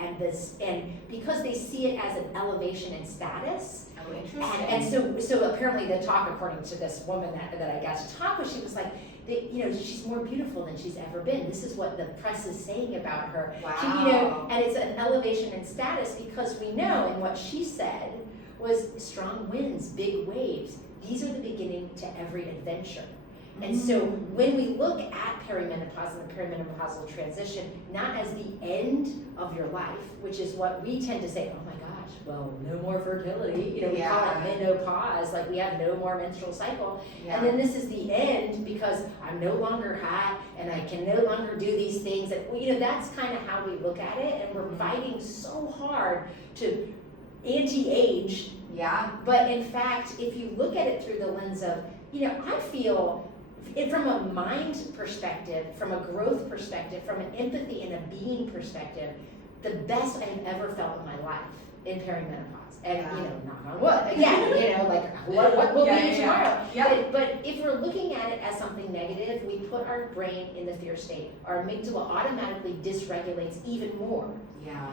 and because they see it as an elevation in status. Oh, interesting. And so apparently the talk, according to this woman that I got to talk with, she was like, she's more beautiful than she's ever been. This is what the press is saying about her. Wow. And it's an elevation in status because we know, and what she said was strong winds, big waves. These are the beginning to every adventure. And so when we look at perimenopause and the perimenopausal transition, not as the end of your life, which is what we tend to say, oh my gosh, well, no more fertility, you know, we call it menopause, like we have no more menstrual cycle. And then this is the end because I'm no longer hot and I can no longer do these things. That, you know, that's kind of how we look at it, and we're fighting so hard to anti-age. But in fact, if you look at it through the lens of, you know, I feel from a mind perspective, from a growth perspective, from an empathy and a being perspective, the best I've ever felt in my life in perimenopause. And, you know, knock on wood, again, you know, like, what will be tomorrow? But if we're looking at it as something negative, we put our brain in the fear state. Our amygdala automatically dysregulates even more.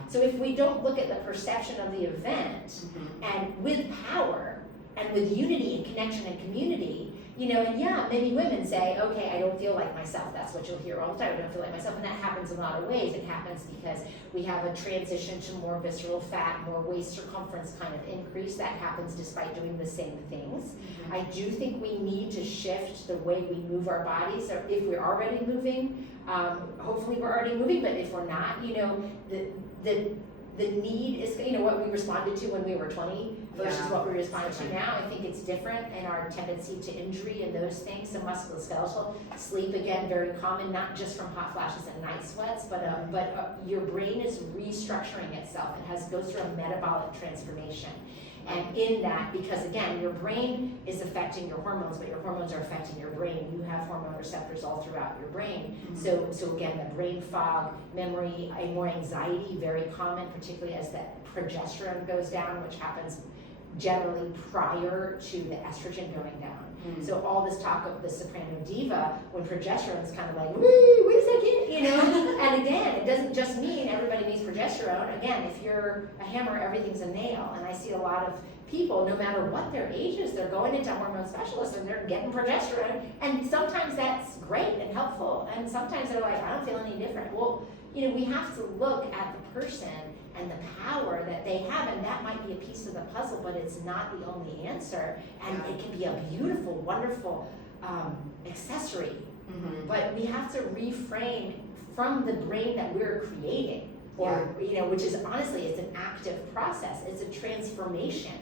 So if we don't look at the perception of the event, and with power, and with unity and connection and community, you know, and many women say, okay, I don't feel like myself. That's what you'll hear all the time, I don't feel like myself. And that happens in a lot of ways. It happens because we have a transition to more visceral fat, more waist circumference kind of increase. That happens despite doing the same things. I do think we need to shift the way we move our bodies, or if we're already moving, hopefully we're already moving, but if we're not, you know, the need is, you know, what we responded to when we were 20 versus what we respond to now. I think it's different, and our tendency to injury and those things. So musculoskeletal, sleep, again, very common, not just from hot flashes and night sweats, but your brain is restructuring itself. It goes through a metabolic transformation. And in that, because again, your brain is affecting your hormones, but your hormones are affecting your brain. You have hormone receptors all throughout your brain. So again, the brain fog, memory, more anxiety, very common, particularly as the progesterone goes down, which happens generally prior to the estrogen going down. So all this talk of the soprano diva, when progesterone is kind of like, woo, wait a second, you know? And again, it doesn't just mean everybody needs progesterone. Again, if you're a hammer, everything's a nail. And I see a lot of people, no matter what their age is, they're going into hormone specialists and they're getting progesterone. And sometimes that's great and helpful. And sometimes they're like, I don't feel any different. Well, you know, we have to look at the person and the power that they have, and that might be a piece of the puzzle, but it's not the only answer, and it can be a beautiful, wonderful accessory. But we have to reframe from the brain that we're creating, or you know, which is honestly, it's an active process. It's a transformation,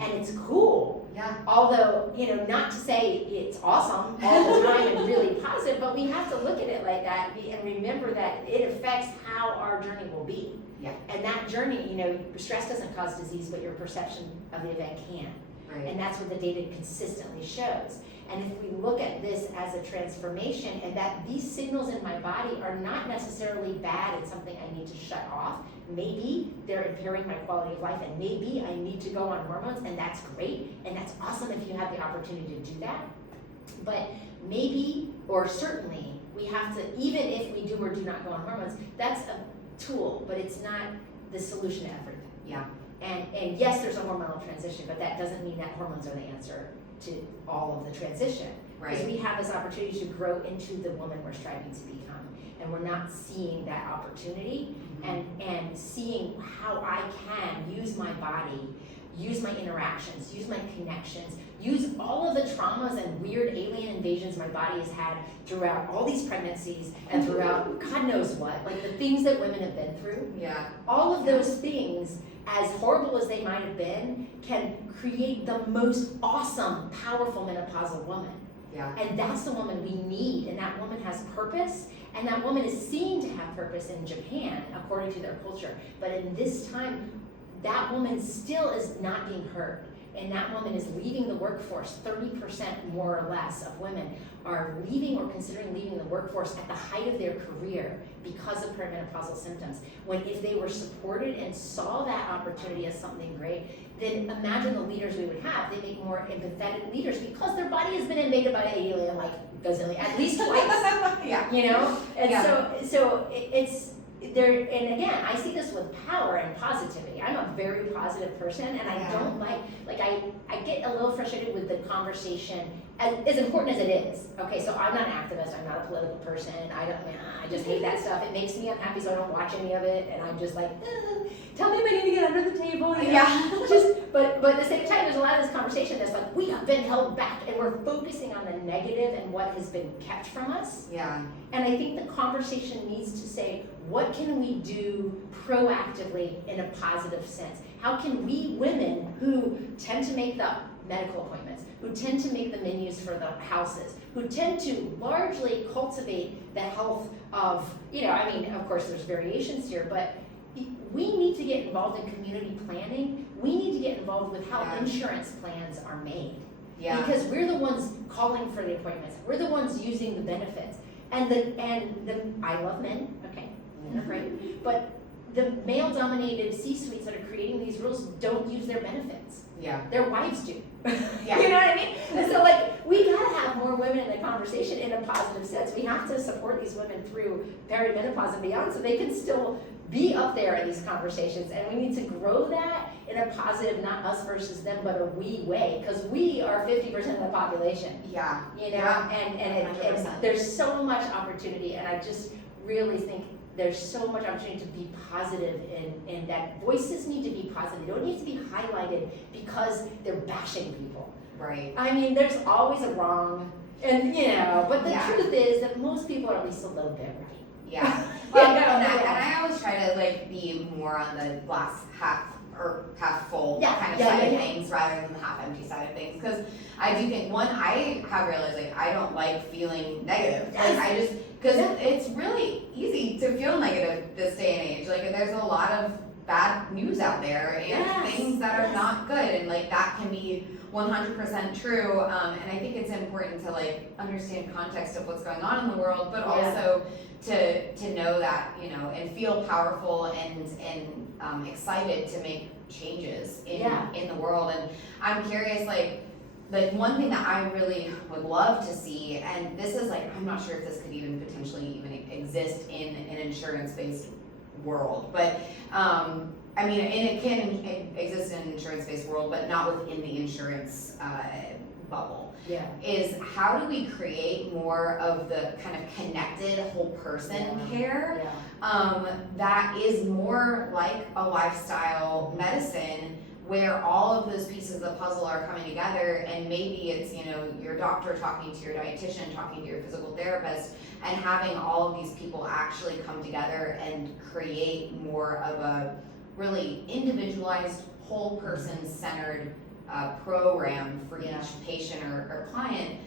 and it's cool. Although, you know, not to say it's awesome all the time and really positive, but we have to look at it like that and remember that it affects how our journey will be. And that journey, you know, stress doesn't cause disease, but your perception of the event can. And that's what the data consistently shows. And if we look at this as a transformation, and that these signals in my body are not necessarily bad, it's something I need to shut off. Maybe they're impairing my quality of life, and maybe I need to go on hormones, and that's great, and that's awesome if you have the opportunity to do that. But maybe, or certainly, we have to, even if we do or do not go on hormones, that's a tool, but it's not the solution to everything. And yes, there's a hormonal transition, but that doesn't mean that hormones are the answer to all of the transition. Because we have this opportunity to grow into the woman we're striving to become, and we're not seeing that opportunity, and seeing how I can use my body, use my interactions, use my connections, use all of the traumas and weird alien invasions my body has had throughout all these pregnancies and throughout God knows what, like the things that women have been through. All of those things, as horrible as they might have been, can create the most awesome, powerful menopausal woman. And that's the woman we need, and that woman has purpose, and that woman is seen to have purpose in Japan, according to their culture. But in this time, that woman still is not being heard. And that woman is leaving the workforce. 30% more or less of women are leaving or considering leaving the workforce at the height of their career because of perimenopausal symptoms. When if they were supported and saw that opportunity as something great, then imagine the leaders we would have. They make more empathetic leaders because their body has been invaded by an alien like gazillion, at least twice. You know? And so it's there, and again, I see this with power and positivity. I'm a very positive person, and I don't like I get a little frustrated with the conversation as important as it is, okay, so I'm not an activist, I'm not a political person, I just hate that stuff, it makes me unhappy, so I don't watch any of it, and I'm just like, tell me if I need to get under the table, you know? Yeah. But at the same time, there's a lot of this conversation that's like, we have been held back, and we're focusing on the negative and what has been kept from us. Yeah. And I think the conversation needs to say, what can we do proactively in a positive sense? How can we women who tend to make the medical appointments, who tend to make the menus for the houses, who tend to largely cultivate the health of, I mean, of course there's variations here, but we need to get involved in community planning. We need to get involved with how insurance plans are made. Yeah. Because we're the ones calling for the appointments. We're the ones using the benefits. And I love men, okay, men are great, but the male-dominated C-suites that are creating these rules don't use their benefits. Yeah. Their wives do. Yeah. You know what I mean? And so we gotta have more women in the conversation in a positive sense. We have to support these women through perimenopause and beyond so they can still be up there in these conversations, and we need to grow that in a positive, not us versus them, but a we way, because we are 50% of the population. Yeah. And there's so much opportunity, and I just really think there's so much opportunity to be positive, and that voices need to be positive. They don't need to be highlighted because they're bashing people. Right. I mean, there's always a wrong, and but the Yeah. truth is that most people are at least a little bit right. Yeah. Well, no, and I always try to be more on the glass half full kind of side of things rather than the half empty side of things, because I do think I have realized I don't like feeling negative. Yes. Because it's really easy to feel negative this day and age. There's a lot of bad news out there and things that are not good, and that can be 100% true. And I think it's important to understand context of what's going on in the world, but also to know that and feel powerful and excited to make changes in the world. And I'm curious, one thing that I really would love to see, and this is I'm not sure if this could even potentially even exist in an insurance-based world, but I mean, and it can exist in an insurance-based world, but not within the insurance bubble. Yeah. Is how do we create more of the kind of connected whole person care that is more like a lifestyle medicine, where all of those pieces of the puzzle are coming together, and maybe it's your doctor talking to your dietitian, talking to your physical therapist, and having all of these people actually come together and create more of a really individualized, whole person centered program for each patient or client.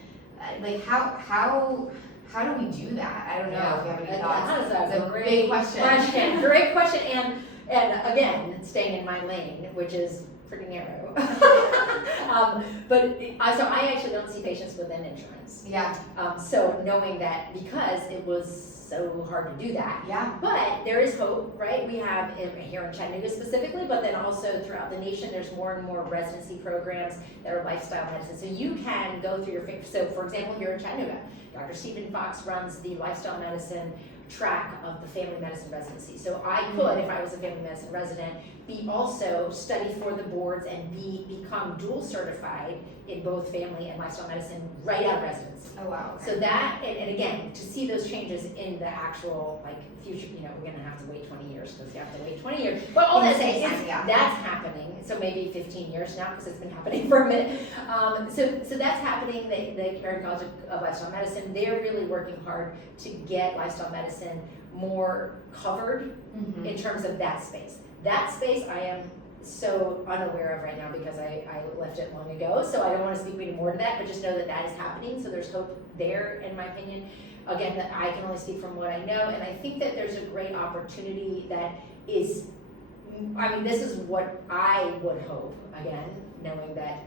How do we do that? I don't know if you have any thoughts. That's a big question. Great question, and again, staying in my lane, which is pretty narrow. So I actually don't see patients within insurance. Yeah. So knowing that, because it was so hard to do that. Yeah. But there is hope, right? We have here in Chattanooga specifically, but then also throughout the nation, there's more and more residency programs that are lifestyle medicine. So you can go through so for example, here in Chattanooga, Dr. Stephen Fox runs the lifestyle medicine track of the family medicine residency. So I could, if I was a family medicine resident, also study for the boards and become dual certified in both family and lifestyle medicine right out of residency. Oh wow. Okay. So that, and again, to see those changes in the actual future, we're gonna have to wait 20 years because you have to wait 20 years. But all that saying is that's happening. So maybe 15 years now because it's been happening for a minute. So that's happening. The American College of Lifestyle Medicine, they're really working hard to get lifestyle medicine more covered in terms of that space. That space I am so unaware of right now because I left it long ago, so I don't want to speak any more to that, but just know that that is happening, so there's hope there in my opinion. Again, that I can only speak from what I know, and I think that there's a great opportunity that is, this is what I would hope, again, knowing that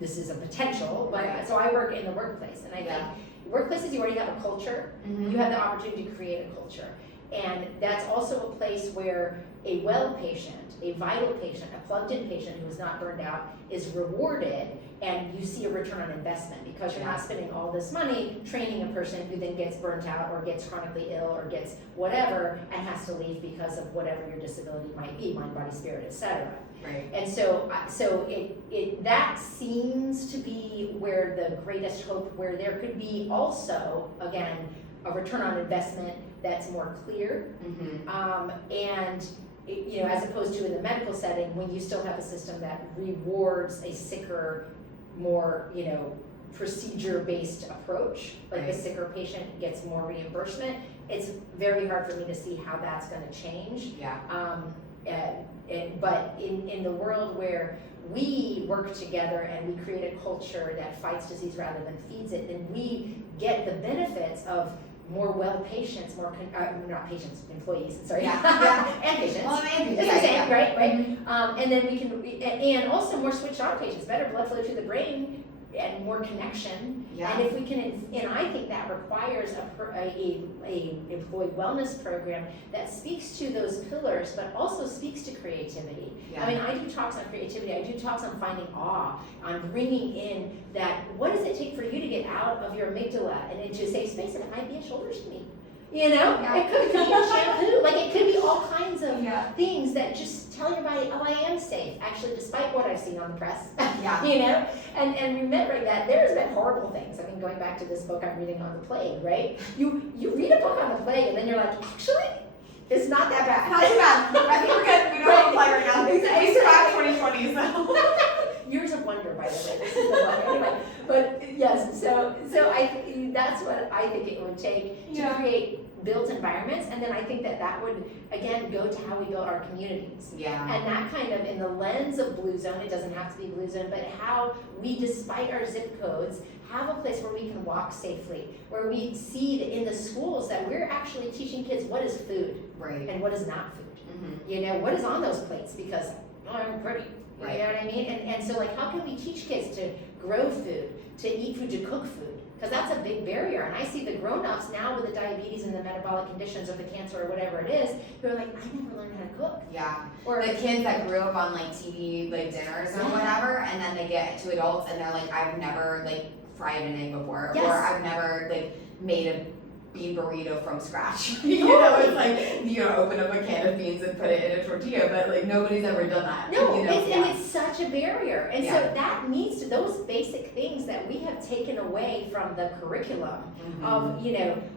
this is a potential, but so I work in the workplace, and I think workplaces, you already have a culture, you have the opportunity to create a culture. And that's also a place where a well patient, a vital patient, a plugged in patient who is not burned out is rewarded, and you see a return on investment because you're not spending all this money training a person who then gets burnt out or gets chronically ill or gets whatever and has to leave because of whatever your disability might be, mind, body, spirit, etc. Right. And so that seems to be where the greatest hope, where there could be also, again, a return on investment that's more clear, and as opposed to in the medical setting, when you still have a system that rewards a sicker, more, procedure-based approach, like the sicker patient gets more reimbursement. It's very hard for me to see how that's going to change. But in the world where we work together and we create a culture that fights disease rather than feeds it, then we get the benefits of more well patients, not patients, employees, sorry, and patients. Well, and patients, right? And then we can, and also more switched on patients, better blood flow to the brain, and more connection. And if we can, and I think that requires a employee wellness program that speaks to those pillars, but also speaks to creativity. I mean, I do talks on creativity. I do talks on finding awe, on bringing in that. What does it take for you to get out of your amygdala and into a safe space? And it might be a shoulder skinny. It could be a shampoo. Like it could be all kinds of things that just tell your body, oh, I am safe. Actually, despite what I've seen on the press, and remembering that there's been horrible things. I mean, going back to this book I'm reading on the plague, right? You read a book on the plague, and then you're like, actually, it's not that bad. Not too bad. I think we're good. We don't have a plague right now. We survived 2020, so. Years of wonder, by the way. This is the one. Anyway, but yes, so that's what I think it would take to create built environments, and then I think that would again go to how we build our communities. And that kind of in the lens of Blue Zone, it doesn't have to be Blue Zone, but how we, despite our zip codes, have a place where we can walk safely, where we see that in the schools that we're actually teaching kids what is food and what is not food. What is on those plates, because I'm pretty. You know what I mean? And so like, how can we teach kids to grow food, to eat food, to cook food? Because that's a big barrier. And I see the grown-ups now with the diabetes and the metabolic conditions or the cancer or whatever it is, who are like, I never learned how to cook. Or the kids that grew up on like TV, like dinners or whatever, and then they get to adults and they're like, I've never like fried an egg before, or I've never like made a bean burrito from scratch. It's like you open up a can of beans and put it in a tortilla, but like nobody's ever done that. And it's such a barrier. And so that needs to, those basic things that we have taken away from the curriculum of,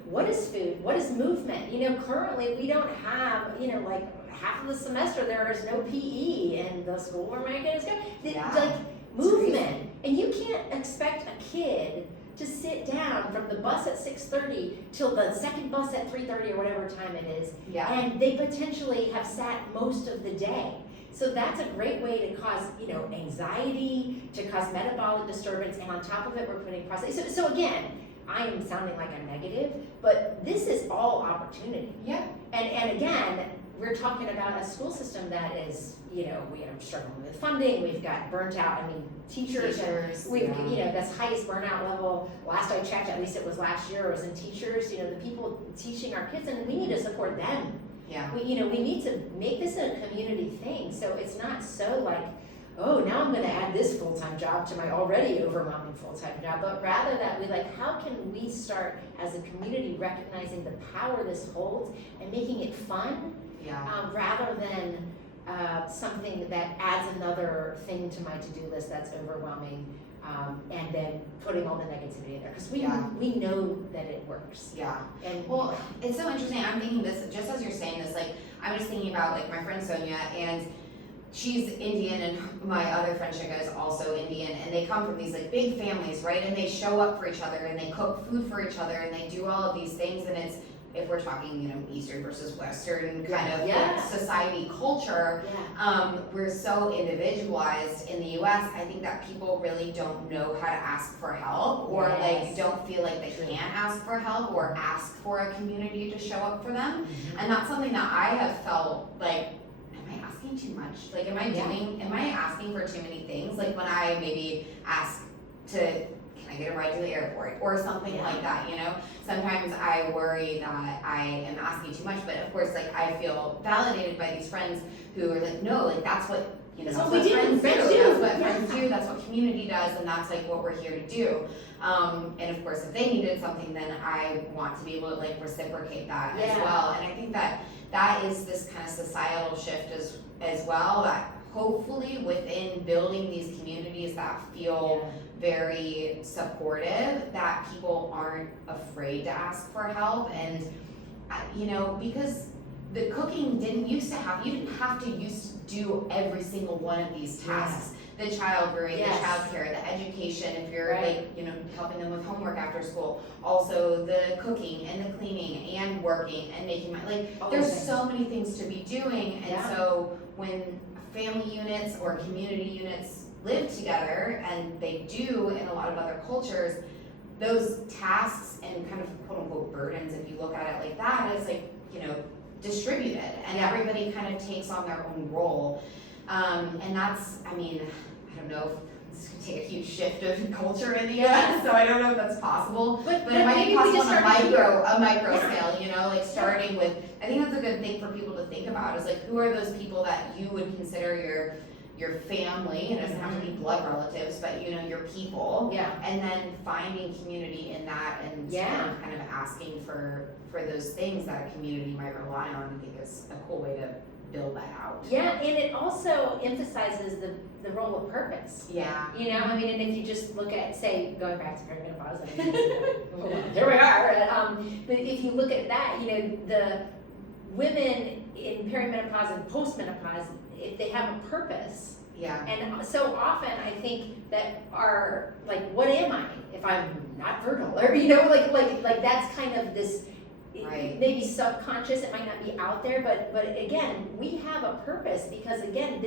what is food, what is movement? Currently we don't have, like half of the semester there is no PE in the school where my kids go. Like movement. And you can't expect a kid to sit down from the bus at 6:30 till the second bus at 3:30 or whatever time it is, and they potentially have sat most of the day. So that's a great way to cause, anxiety, to cause metabolic disturbance, and on top of it, we're putting process. So again, I'm sounding like I'm negative, but this is all opportunity. And again, we're talking about a school system that is, we are struggling with funding. We've got burnt out. I mean, teachers we've, that's highest burnout level. Last I checked, at least it was last year, was in teachers. The people teaching our kids, and we need to support them. We need to make this a community thing. So it's not so like, oh, now I'm going to add this full-time job to my already overwhelming full-time job, but rather that we how can we start as a community recognizing the power this holds and making it fun, rather than something that adds another thing to my to-do list that's overwhelming, and then putting all the negativity in there, because we know that it works. And well, it's so interesting. I'm thinking this just as you're saying this. Like, I was thinking about like my friend Sonia, and she's Indian, and my other friend Shika is also Indian, and they come from these like big families, right? And they show up for each other, and they cook food for each other, and they do all of these things, and it's, if we're talking, Eastern versus Western kind of like society culture, we're so individualized in the US. I think that people really don't know how to ask for help, or like don't feel like they can ask for help or ask for a community to show up for them. And that's something that I have felt like, asking too much? Like, am I asking for too many things? Like when I maybe ask to, can I get a ride to the airport or something Yeah. like that, you know? Sometimes I worry that I am asking too much, but of course, like, I feel validated by these friends who are like, no, like, that's what, you know, That's that's what we do. friends do, Friends do. that's what Yeah. friends do, that's what community does, and that's like what we're here to do. And of course, if they needed something, then I want to be able to like reciprocate that as Yeah. well. And I think that that is this kind of societal shift as well, that hopefully within building these communities that feel very supportive, that people aren't afraid to ask for help. And you know, because the cooking didn't used to have, you didn't have to used to do every single one of these tasks. The child rearing, Yes. the child care, the education, if you're Right. like, you know, helping them with homework after school, also the cooking and the cleaning and working and making my, like, All there's those things. so many things to be doing. And Yeah. so when family units or community units live together, and they do in a lot of other cultures, those tasks and kind of quote unquote burdens, if you look at it like that, is like, you know, distributed, and Yeah. everybody kind of takes on their own role. And that's, I mean, I don't know if this could take a huge shift of culture in the US, so I don't know if that's possible. But it might maybe be we possible just on a started here. micro Yeah. scale, you know, like starting with, I think that's a good thing for people to think about, is like, who are those people that you would consider your family, and it doesn't have to be blood relatives, but you know, your people. Yeah. And then finding community in that, and Yeah. kind of asking for those things that a community might rely on, I think is a cool way to build that out. Yeah, and it also emphasizes the role of purpose. Yeah. You know, I mean, and if you just look at, say, going back to perimenopause, I mean, here we are. But if you look at that, you know, the women in perimenopause and postmenopause, if they have a purpose, Yeah. and so often I think that our, like, what am I if I'm not fertile? Or, you know, like that's kind of this, Right. maybe subconscious, it might not be out there, but again, we have a purpose, because again,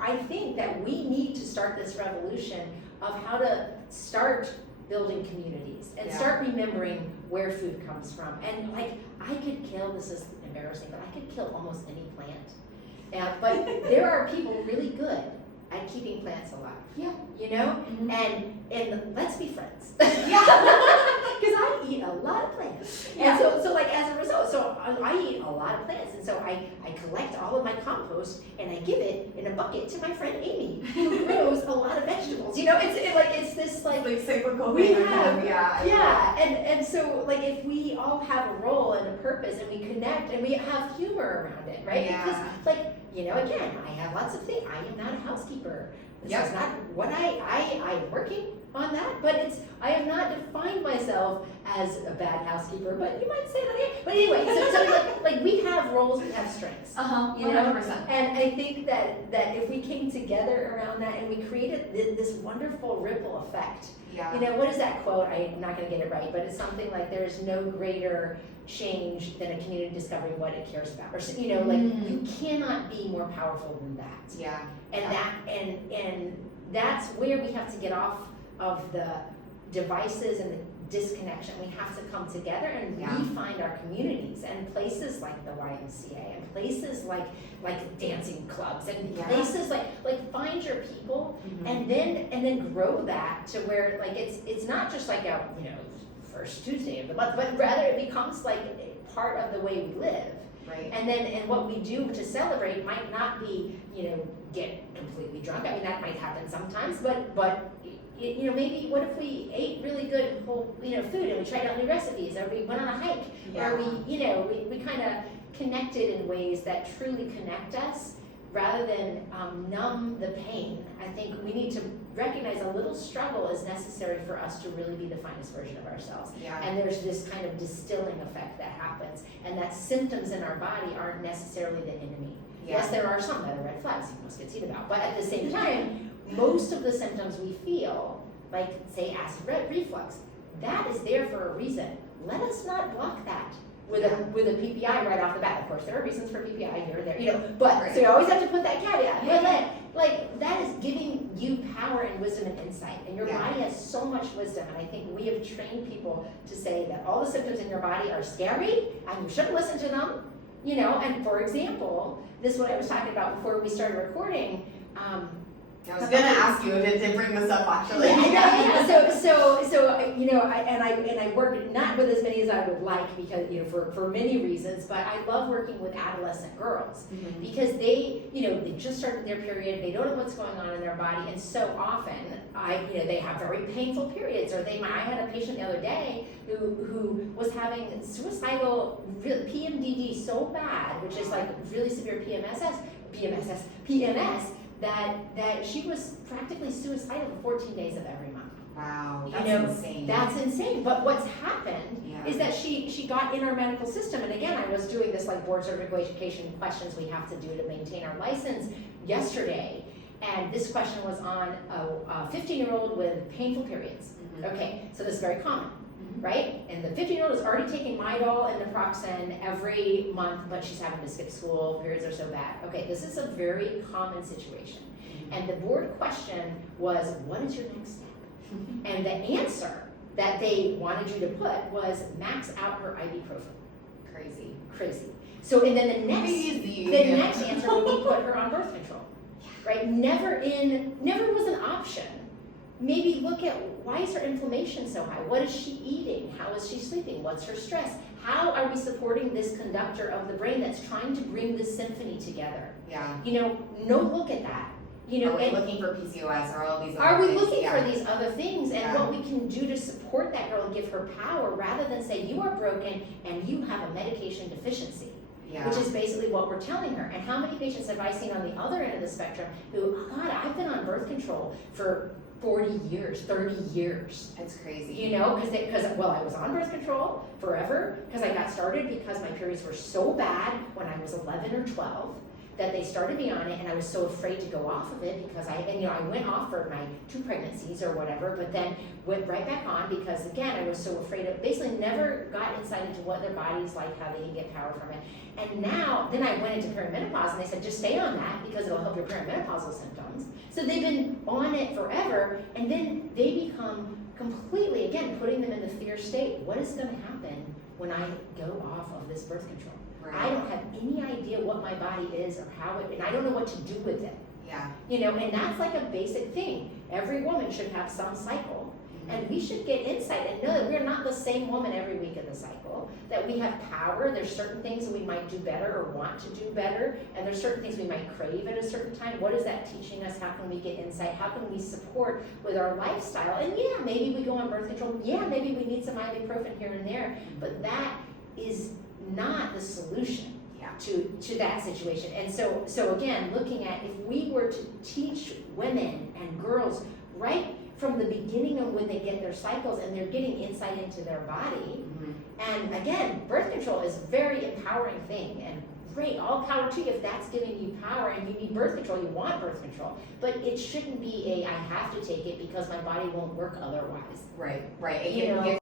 I think that we need to start this revolution of how to start building communities and Yeah. start remembering where food comes from. And like, I could kill, this is embarrassing, but I could kill almost any plant. But there are people really good at keeping plants alive. Yeah. You know? Mhm. And let's be friends. Yeah. Because I eat a lot of plants. Yeah. And so like as a result, so I eat a lot of plants. And so I collect all of my compost and I give it in a bucket to my friend Amy, who grows a lot of vegetables. You know, it's this like, Like cyclical we thing. have, Yeah. yeah, and so like if we all have a role and a purpose and we connect and we have humor around it, right? Yeah. Because like, you know, again, I have lots of things. I am not a housekeeper. This Yep. is not what I'm working on that, but I have not defined myself as a bad housekeeper, but you might say that I am. But anyway, so like we have roles, we have strengths. You You know, know, 100%. And I think that if we came together around that and we created this wonderful ripple effect. Yeah. You know, what is that quote? I'm not going to get it right, but it's something like, there is no greater change than a community discovering what it cares about. Or, you know, like, you cannot be more powerful than that. Yeah. And Yeah. and that's where we have to get off of the devices and the disconnection. We have to come together and Yeah. re-find our communities, and places like the YMCA and places like dancing clubs and Yeah. places like find your people Mhm. and then grow that to where like it's not just like a, you know, first Tuesday of the month, but rather it becomes like part of the way we live. Right. And what we do to celebrate might not be, you know, get completely drunk. I mean, that might happen sometimes, but you know, maybe what if we ate really good whole, you know, food and we tried out new recipes, or we went on a hike, Yeah. or we kind of connected in ways that truly connect us rather than numb the pain. I think we need to recognize a little struggle is necessary for us to really be the finest version of ourselves. Yeah. And there's this kind of distilling effect that happens, and that symptoms in our body aren't necessarily the enemy. Yeah. Yes, there are some that are red flags you must get seen about, but at the same time, most of the symptoms we feel, like say acid reflux, that is there for a reason. Let us not block that with a PPI right off the bat. Of course, there are reasons for PPI here and there, you know, but Right. so you always have to put that caveat. Yeah. But like that is giving you power and wisdom and insight, and your Yeah. body has so much wisdom. And I think we have trained people to say that all the symptoms in your body are scary and you shouldn't listen to them. You know, and for example, this is what I was talking about before we started recording. I was gonna ask you to bring this up actually. Yeah. So you know, I work not with as many as I would like because for many reasons, but I love working with adolescent girls because they just started their period, they don't know what's going on in their body, and so often they have very painful periods, or I had a patient the other day who was having suicidal PMDD so bad, which is like really severe PMS. That she was practically suicidal for 14 days of every month. Wow, that's insane. That's insane. But what's happened is that she got in our medical system, and again, I was doing this like board certification questions we have to do to maintain our license yesterday, and this question was on a 15-year-old with painful periods. Okay, so this is very common. Right? And the 15-year-old is already taking Midol and naproxen every month, but she's having to skip school, periods are so bad. Okay, this is a very common situation. And the board question was, what is your next step? And the answer that they wanted you to put was max out her ibuprofen. Crazy. So, and then the next answer would be put her on birth control. Right? Never was an option. Maybe look at, why is her inflammation so high? What is she eating? How is she sleeping? What's her stress? How are we supporting this conductor of the brain that's trying to bring this symphony together? Yeah. No look at that. Are we looking for PCOS or all these other Are we things? looking for these other things and what we can do to support that girl and give her power rather than say, you are broken and you have a medication deficiency. Which is basically what we're telling her. And how many patients have I seen on the other end of the spectrum who, God, I've been on birth control for 40 years, 30 years. That's crazy. Because I was on birth control forever, because I got started because my periods were so bad when I was 11 or 12 that they started me on it, and I was so afraid to go off of it because I went off for my 2 pregnancies or whatever, but then went right back on because again, I was so afraid of, basically never got insight into what their body's like, how they can get power from it. And now, then I went into perimenopause and they said, just stay on that because it'll help your perimenopausal symptoms. So they've been on it forever, and then they become completely, again, putting them in the fear state. What is gonna happen when I go off of this birth control? I don't have any idea what my body is or how it, and I don't know what to do with it. Yeah. And that's like a basic thing. Every woman should have some cycle, and we should get insight and know that we're not the same woman every week of the cycle, that we have power. There's certain things that we might do better or want to do better, and there's certain things we might crave at a certain time. What is that teaching us? How can we get insight? How can we support with our lifestyle? And yeah, maybe we go on birth control. Yeah, maybe we need some ibuprofen here and there, but that is not the solution to that situation. And so again, looking at, if we were to teach women and girls right from the beginning of when they get their cycles and they're getting insight into their body, and again, birth control is a very empowering thing, and great, all power to you if that's giving you power and you need birth control, you want birth control, but it shouldn't be I have to take it because my body won't work otherwise. Right. It can give